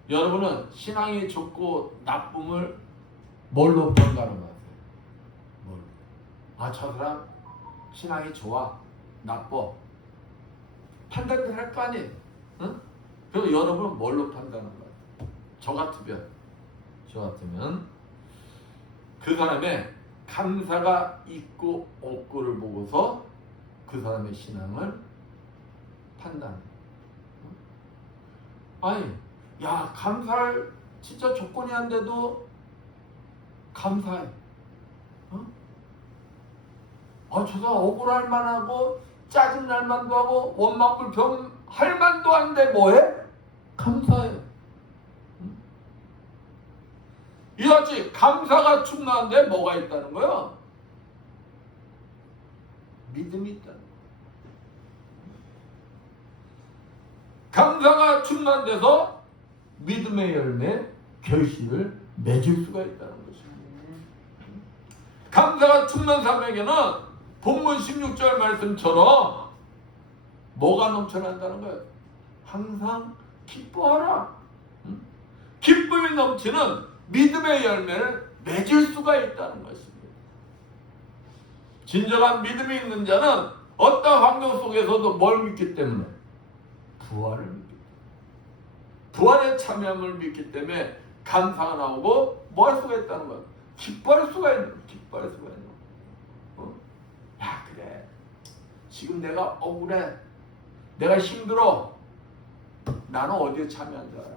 여러분은 신앙이 좋고 나쁨을 뭘로 평가하는 것 같아요? 저 사람 신앙이 좋아, 나빠. 판단을 할 거 아니에요. 응? 그럼 여러분은 뭘로 판단하는 것 같아요? 저 같으면 그 사람의 감사가 있고 없고를 보고서 그 사람의 신앙을 판단해요. 아니, 야, 감사할 진짜 조건이 안 돼도 감사해. 저 사람 억울할 만하고 짜증날 만도 하고 원망불평할 만도 한데 뭐해? 감사해요. 이같이 감사가 충만한데 뭐가 있다는 거야? 믿음이 있다는 거야. 감사가 충만돼서 믿음의 열매, 결실을 맺을 수가 있다는 것입니다. 감사가 충만 사람에게는 본문 16절 말씀처럼 뭐가 넘쳐난다는 거예요? 항상 기뻐하라. 기쁨이 넘치는 믿음의 열매를 맺을 수가 있다는 것입니다. 진정한 믿음이 있는 자는 어떤 환경 속에서도 뭘 믿기 때문에? 부활을 믿기 때문에. 부활에 참여함을 믿기 때문에 감사가 나오고 뭐 할 수가 있다는 거예요? 기뻐할 수가 있는 거예요. 야, 그래. 지금 내가 억울해. 내가 힘들어. 나는 어디에 참여한 줄 알아요?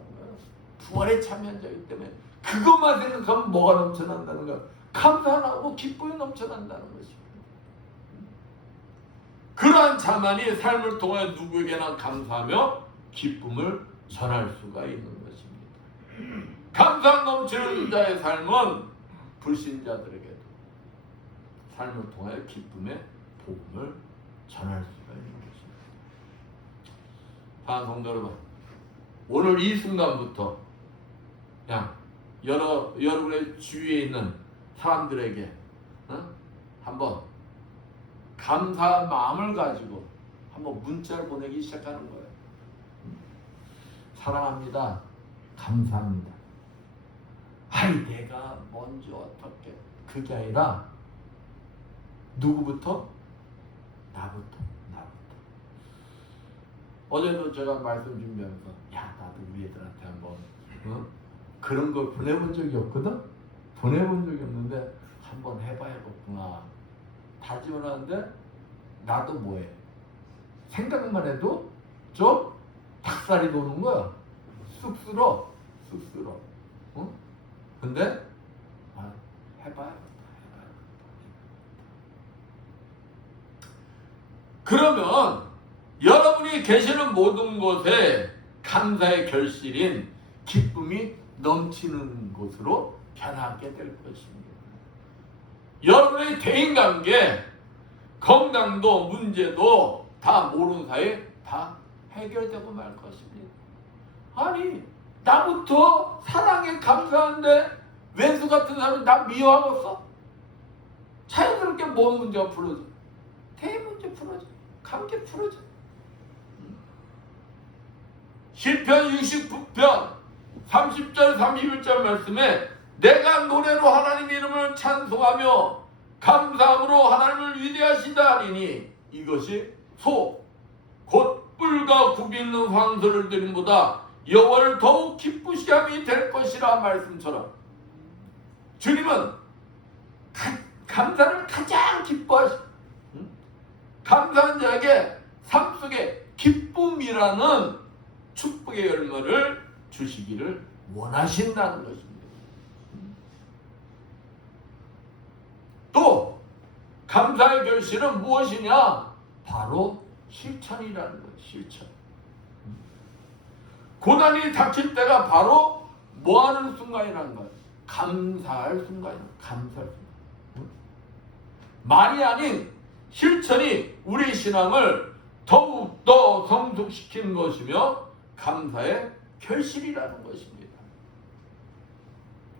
부활에 참여한 자이기 때문에 그것만 생각하면 뭐가 넘쳐난다는 거야? 감사가 나오고 기쁨이 넘쳐난다는 것입니다. 그러한 자만이 삶을 통해 누구에게나 감사하며 기쁨을 전할 수가 있는 것입니다. 감사 넘치는 자의 삶은 불신자들에게도 삶을 통해 기쁨의 복음을 전할 수가 있는 것입니다. 사랑하는 성도 여러분, 오늘 이 순간부터 그냥 여러분의 주위에 있는 사람들에게 한번 감사한 마음을 가지고 한번 문자를 보내기 시작하는 거예요. 사랑합니다. 감사합니다. 아이, 내가 먼저 어떻게. 그게 아니라 누구부터? 나부터. 어제도 제가 말씀 준비하면서 나도 우리 애들한테 한번 그런 걸 보내본 적이 없거든? 보내본 적이 없는데 한번 해봐야겠구나 다짐을 하는데 나도 뭐해? 생각만 해도 좀 닭살이 도는 거야. 쑥스러워. 근데 해봐야겠다. 그러면 여러분이 계시는 모든 곳에 감사의 결실인 기쁨이 넘치는 곳으로 변하게 될 것입니다. 여러분의 대인관계, 건강도 문제도 다 모르는 사이에 다 해결되고 말 것입니다. 아니, 나부터 사랑에 감사한데 왼수 같은 사람이 나 미워하겠어? 자연스럽게 뭔 문제가 풀어져? 대문제 풀어져. 감기 풀어져. 시편 69편 30절 31절 말씀에 내가 노래로 하나님 이름을 찬송하며 감사함으로 하나님을 위대하시다 하리니 이것이 곧 뿔과 굽이 있는 황소를 드림보다 여호와를 더욱 기쁘시함이 될 것이라 말씀처럼 주님은 감사를 가장 기뻐하시고 감사한 자에게 삶 속에 기쁨이라는 축복의 열매를 주시기를 원하신다는 것입니다. 또 감사의 결실은 무엇이냐? 바로 실천이라는 거예요. 실천. 고난이 닥칠 때가 바로 뭐하는 순간이라는 거예요? 감사할 순간이에요. 감사할 순간. 말이 아닌 실천이 우리 신앙을 더욱더 성숙시키는 것이며 감사의 결실이라는 것입니다.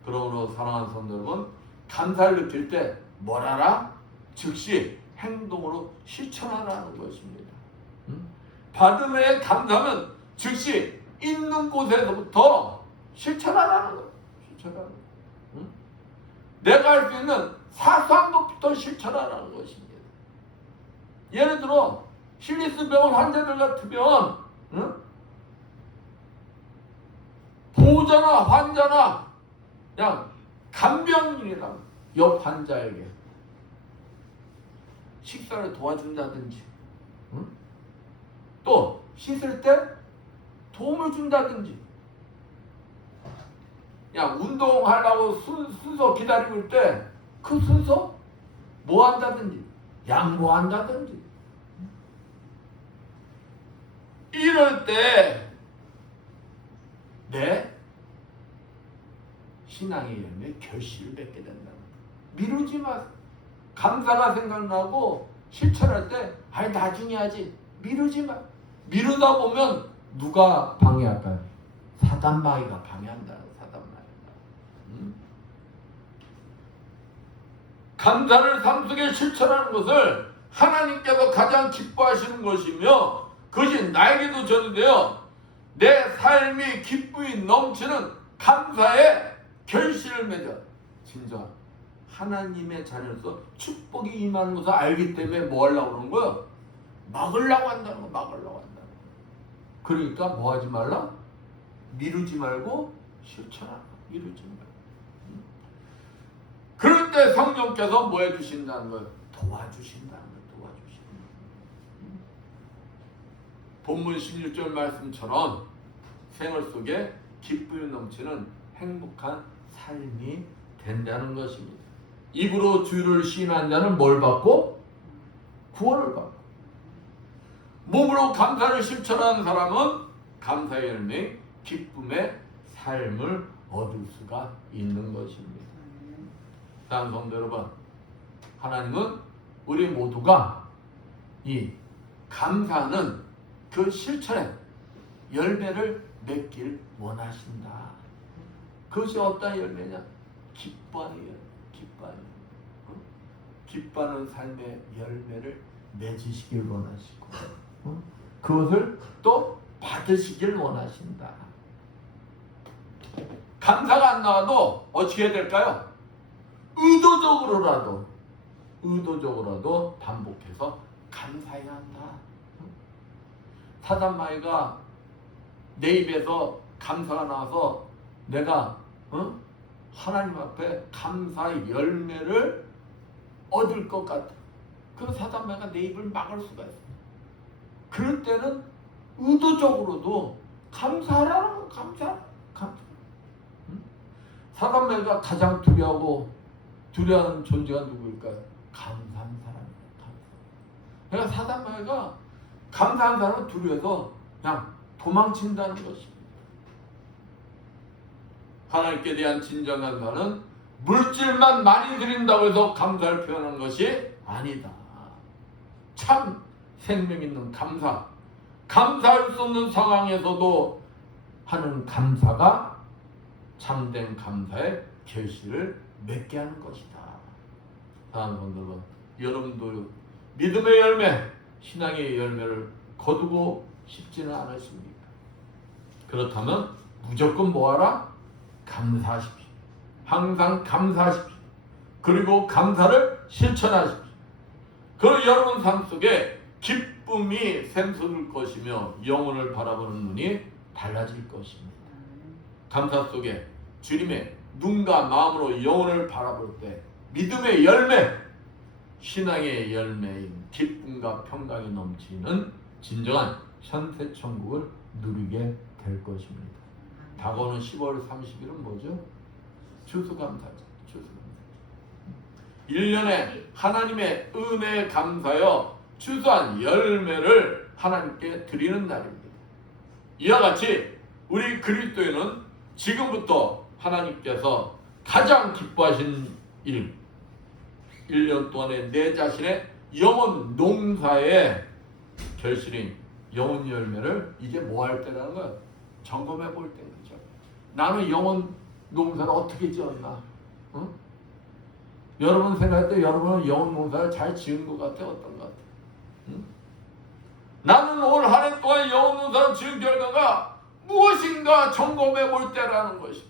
그러므로 사랑하는 성도 여러분, 감사를 느낄 때 뭘 하라? 즉시 행동으로 실천하라는 것입니다. 받음에 감사는 즉시 있는 곳에서부터 실천하라는 거예요. 실천하라는 거예요. 내가 할 수 있는 사소한 것부터 실천하라는 것입니다. 예를 들어 실리스 병원 환자들 같으면 보호자나 환자나 그냥 간병인이나 옆 환자에게 식사를 도와준다든지 또 씻을 때 도움을 준다든지 그냥 운동하려고 순서 기다리고 있을 때 그 순서 뭐 한다든지 양보한다든지 이럴 때 내 신앙의 열매 결실을 맺게 된다. 미루지 마. 감사가 생각나고 실천할 때 아니 나중에 하지. 미루지 마. 미루다 보면 누가 방해할까요? 사단마귀가 방해한다. 사단마귀가. 감사를 삶 속에 실천하는 것을 하나님께서 가장 기뻐하시는 것이며 그것이 나에게도 전인데요. 내 삶이 기쁨이 넘치는 감사의 결실을 맺어. 진짜 하나님의 자녀로서 축복이 임하는 것을 알기 때문에 뭐 하려고 그러는 거야? 막으려고 한다는 거. 막으려고 한다는 거. 그러니까 뭐 하지 말라? 미루지 말고 실천하라. 미루지 말고. 그럴 때 성령께서 뭐 해주신다는 거예요? 도와주신다는 거예요. 도와주신다는 거예요. 본문 16절 말씀처럼 생활 속에 기쁨이 넘치는 행복한 삶이 된다는 것입니다. 입으로 주를 시인한 자는 뭘 받고? 구원을 받고. 몸으로 감사를 실천하는 사람은 감사의 열매, 기쁨의 삶을 얻을 수가 있는 것입니다. 사랑하는 성도 여러분, 하나님은 우리 모두가 이 감사하는 그 실천의 열매를 맺길 원하신다. 그것이 어떤 열매냐? 기뻐하는 열매. 기뻐하는 삶의 열매를 맺으시길 원하시고 그것을 또 받으시길 원하신다. 감사가 안 나와도 어떻게 해야 될까요? 의도적으로라도 반복해서 감사해야 한다. 사단마귀가 내 입에서 감사가 나와서 내가 하나님 앞에 감사의 열매를 얻을 것 같아. 그 사단마귀가 내 입을 막을 수가 있어. 그럴 때는 의도적으로도 감사하라는 거. 감사. 사단마귀가 가장 두려워하는 존재가 누구일까요? 감사한 사람이에요. 그러니까 사단마귀가 감사한 사람은 두려워서 그냥 도망친다는 것입니다. 하나님께 대한 진정한 감사는 물질만 많이 드린다고 해서 감사를 표현하는 것이 아니다. 참 생명 있는 감사, 감사할 수 없는 상황에서도 하는 감사가 참된 감사의 결실을 맺게 하는 것이다. 사랑하는 분들은 여러분도 믿음의 열매, 신앙의 열매를 거두고 싶지는 않으십니까? 그렇다면 무조건 뭐하라? 감사하십시오. 항상 감사하십시오. 그리고 감사를 실천하십시오. 그 여러분 삶 속에 기쁨이 샘솟을 것이며 영혼을 바라보는 눈이 달라질 것입니다. 감사 속에 주님의 눈과 마음으로 영혼을 바라볼 때 믿음의 열매, 신앙의 열매인 기쁨과 평강이 넘치는 진정한 현세천국을 누리게 될 것입니다. 다가오는 10월 30일은 뭐죠? 추수감사죠. 추수감사. 1년에 하나님의 은혜에 감사하여 추수한 열매를 하나님께 드리는 날입니다. 이와 같이 우리 그리스도인은 지금부터 하나님께서 가장 기뻐하신 일, 1년 동안에 내 자신의 영혼 농사에 결실인 영혼 열매를 이제 뭐 할 때라는 거야? 점검해 볼 때. 그죠? 나는 영혼 농사를 어떻게 지었나? 응? 여러분 생각할 때 여러분은 영혼 농사를 잘 지은 것 같아? 어떤 것 같아? 응? 나는 올 한 해 동안 영혼 농사를 지은 결과가 무엇인가 점검해 볼 때라는 것입니다.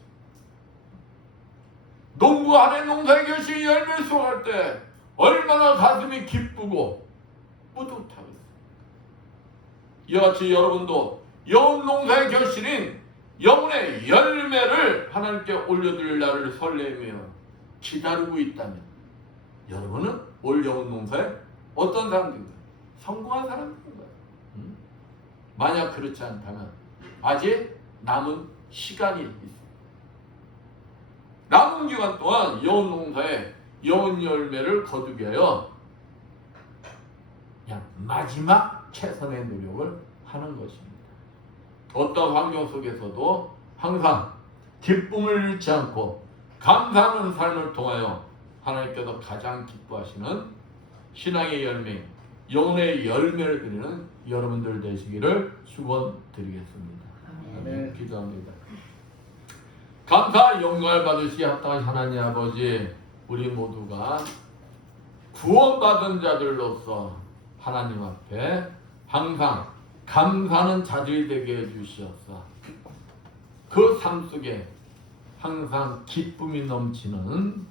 농부 한 해 농사의 결실이 열매를 쏘갈 때 얼마나 가슴이 기쁘고 뿌듯하겠어요. 이와 같이 여러분도 영혼 농사의 결실인 영혼의 열매를 하나님께 올려드릴 날을 설레며 기다리고 있다면 여러분은 올 영혼 농사에 어떤 사람들인가요? 성공한 사람들인가요? 만약 그렇지 않다면 아직 남은 시간이 있습니다. 남은 기간 동안 영혼 농사에 영혼 열매를 거두기 위하여 그냥 마지막 최선의 노력을 하는 것입니다. 어떤 환경 속에서도 항상 기쁨을 잃지 않고 감사하는 삶을 통하여 하나님께서 가장 기뻐하시는 신앙의 열매, 영혼의 열매를 드리는 여러분들 되시기를 축원드리겠습니다. 아멘. 기도합니다. 감사 영광을 받으시 합당한 하나님 아버지, 우리 모두가 구원받은 자들로서 하나님 앞에 항상 감사하는 자들이 되게 해주시옵소서. 그 삶 속에 항상 기쁨이 넘치는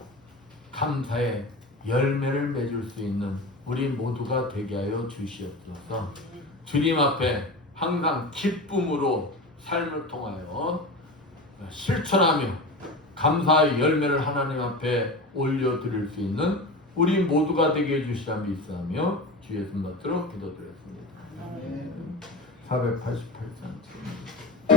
감사의 열매를 맺을 수 있는 우리 모두가 되게 하여 주시옵소서. 주님 앞에 항상 기쁨으로 삶을 통하여 실천하며 감사의 열매를 하나님 앞에 올려드릴 수 있는 우리 모두가 되게 해주시라 믿사며 주 예수 받들어 기도드렸습니다. 488장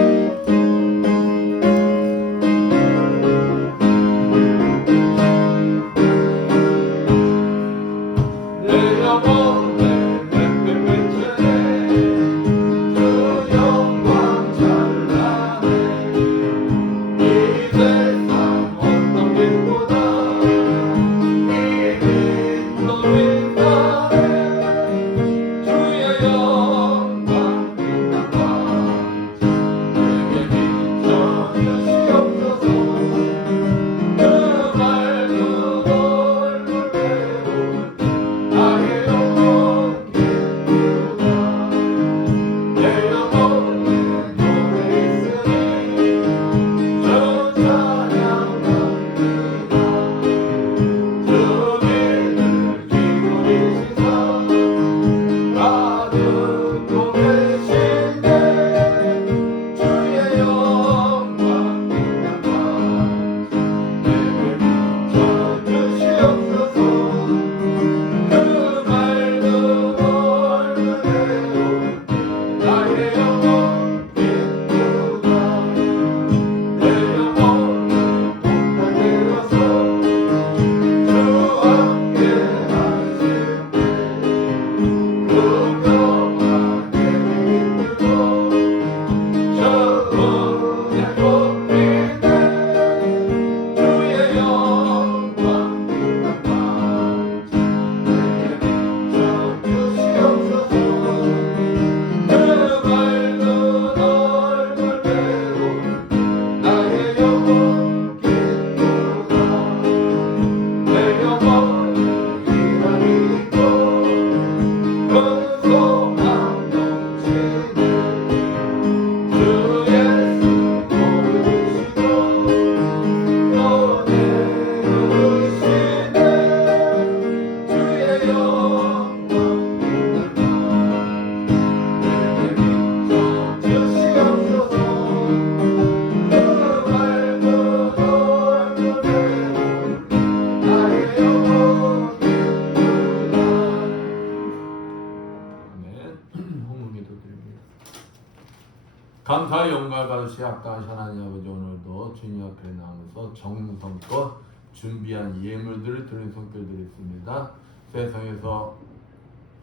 감사의 영광을 받으시 합당하신 하나님 아버지, 오늘도 주님 앞에 나오면서 정성껏 준비한 예물들을 드리는 손길들이 있습니다. 세상에서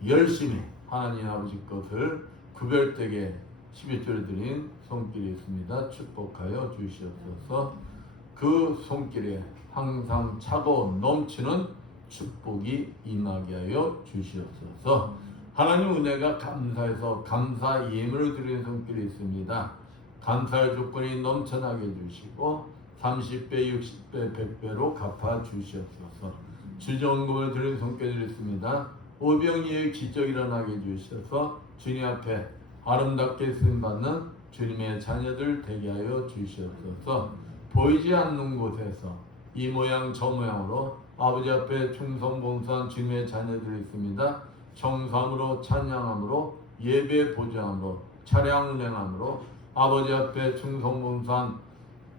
열심히 하나님 아버지 것을 구별되게 11조를 드린 손길이 있습니다. 축복하여 주시옵소서. 그 손길에 항상 차고 넘치는 축복이 임하게 하여 주시옵소서. 하나님 은혜가 감사해서 감사 예물을 드리는 손길이 있습니다. 감사할 조건이 넘쳐나게 해주시고 30배, 60배, 100배로 갚아 주시옵소서. 주정금을 드리는 손길이 있습니다. 오병이의 기적 일어나게 해주셔서 주님 앞에 아름답게 쓰임받는 주님의 자녀들 되게 하여 주시옵소서. 보이지 않는 곳에서 이 모양 저 모양으로 아버지 앞에 충성 봉사한 주님의 자녀들이 있습니다. 정상으로 찬양함으로 예배 보좌함으로 차량 운행함으로 아버지 앞에 충성 봉사한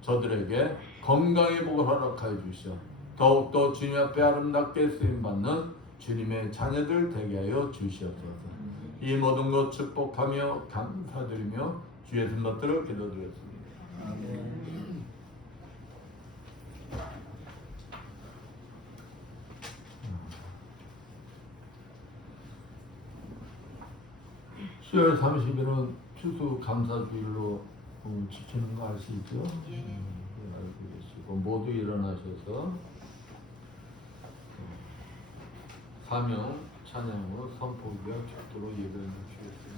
저들에게 건강의 복을 허락하여 주시어 더욱더 주님 앞에 아름답게 쓰임받는 주님의 자녀들 되게 하여 주시옵소서. 이 모든 것 축복하며 감사드리며 주의 손받들어 기도드렸습니다. 아멘. 10월 30일은 추수 감사주일로 지키는 거 아시죠? 알고 계시고 모두 일어나셔서 사명 찬양으로 선포기와 축도로 예배를 드리겠습니다.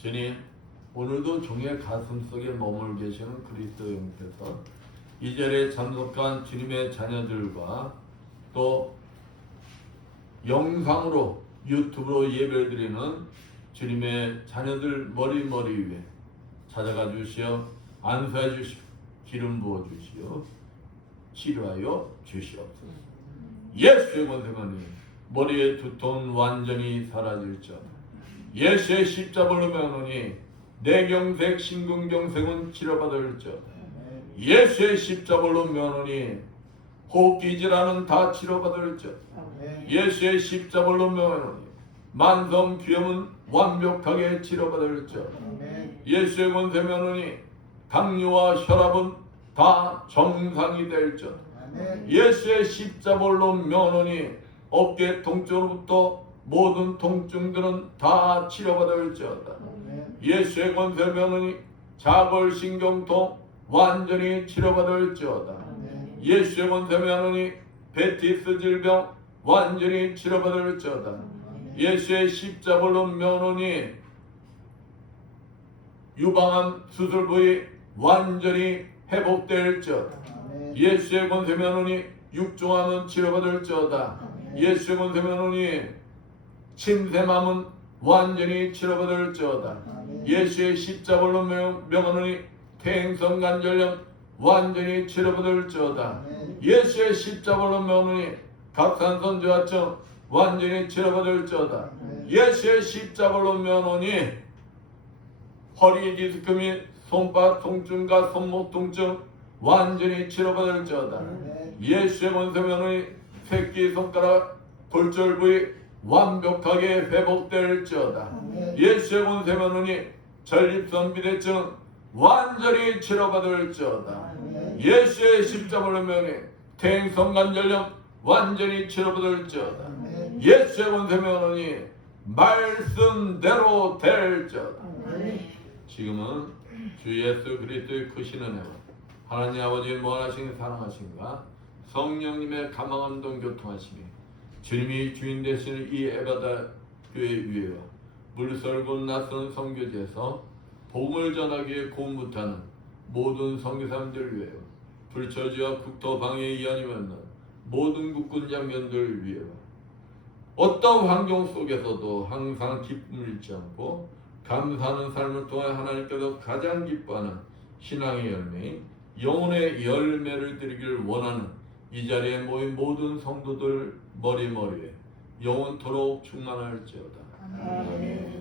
주님, 오늘도 종의 가슴 속에 머물 계시는 그리스도 영께서 이 자리에 참석한 주님의 자녀들과 또 영상으로 유튜브로 예배를 드리는 주님의 자녀들 머리 위에 찾아가 주시어 안수해 주시고 기름 부어 주시어 치료하여 주시옵소서. 예수의 권세만이 머리의 두통은 완전히 사라질지어다. 예수의 십자벌로 명하노니 뇌경색, 심근경색은 치료받을지어다. 예수의 십자벌로 명하노니 호흡기 질환은 다 치료받을지어다. 예수의 십자벌로 명하노니 만성 귀염은 완벽하게 치료받을지어다. 예수의 권세 명하노니 당뇨와 혈압은 다 정상이 될지어다. 예수의 십자벌로 명하노니 어깨 통증으로부터 모든 통증들은 다 치료받을지어다. 예수의 권세 명하노니 자골신경통 완전히 치료받을지어다. 예수의 권세 명하노니 베티스 질병 완전히 치료받을지어다. 예수의 십자벌로 명하노니 유방암 수술 부위 완전히 회복될지어다. 예수의 권세 명하노니 육종암은 치료받을지어다. 예수의 권세 명하노니 침샘암은 완전히 치료받을지어다. 예수의 십자벌로 명하노니 퇴행성 관절염 완전히 치료받을지어다. 예수의 십자벌로 명하노니 갑상선 저하증 완전히 치료받을지어다. 예수의 십자벌로 명하노니 허리 디스크 및 손바 통증과 손목 통증 완전히 치료받을지어다. 예수의 권세 명하노니 새끼손가락 골절 부위 완벽하게 회복될지어다. 예수의 권세 명하노니 전립선 비대증 완전히 치료받을지어다. 예수의 십자가로 명해 태행성간전염 완전히 치료받을지어다. 예수의 권세 명하노니 말씀대로 될지어다. 지금은 주 예수 그리스도의 크신 은혜와 하나님 아버지의 무한하신 사랑하심과 성령님의 감화감동 교통하심이 주님이 주인 되시는 이 에바다 교회 위에와 물설고 낯선 선교지에서 복음을 전하기에 공부하는 모든 선교사님들 위에와 불처지와 국토 방해에 이한이 맺는 모든 국군 장병들 위에와 어떤 환경 속에서도 항상 기쁨을 잃지 않고 감사하는 삶을 통해 하나님께서 가장 기뻐하는 신앙의 열매인 영혼의 열매를 드리기를 원하는 이 자리에 모인 모든 성도들 머리머리에 영원토록 충만할지어다. 아멘.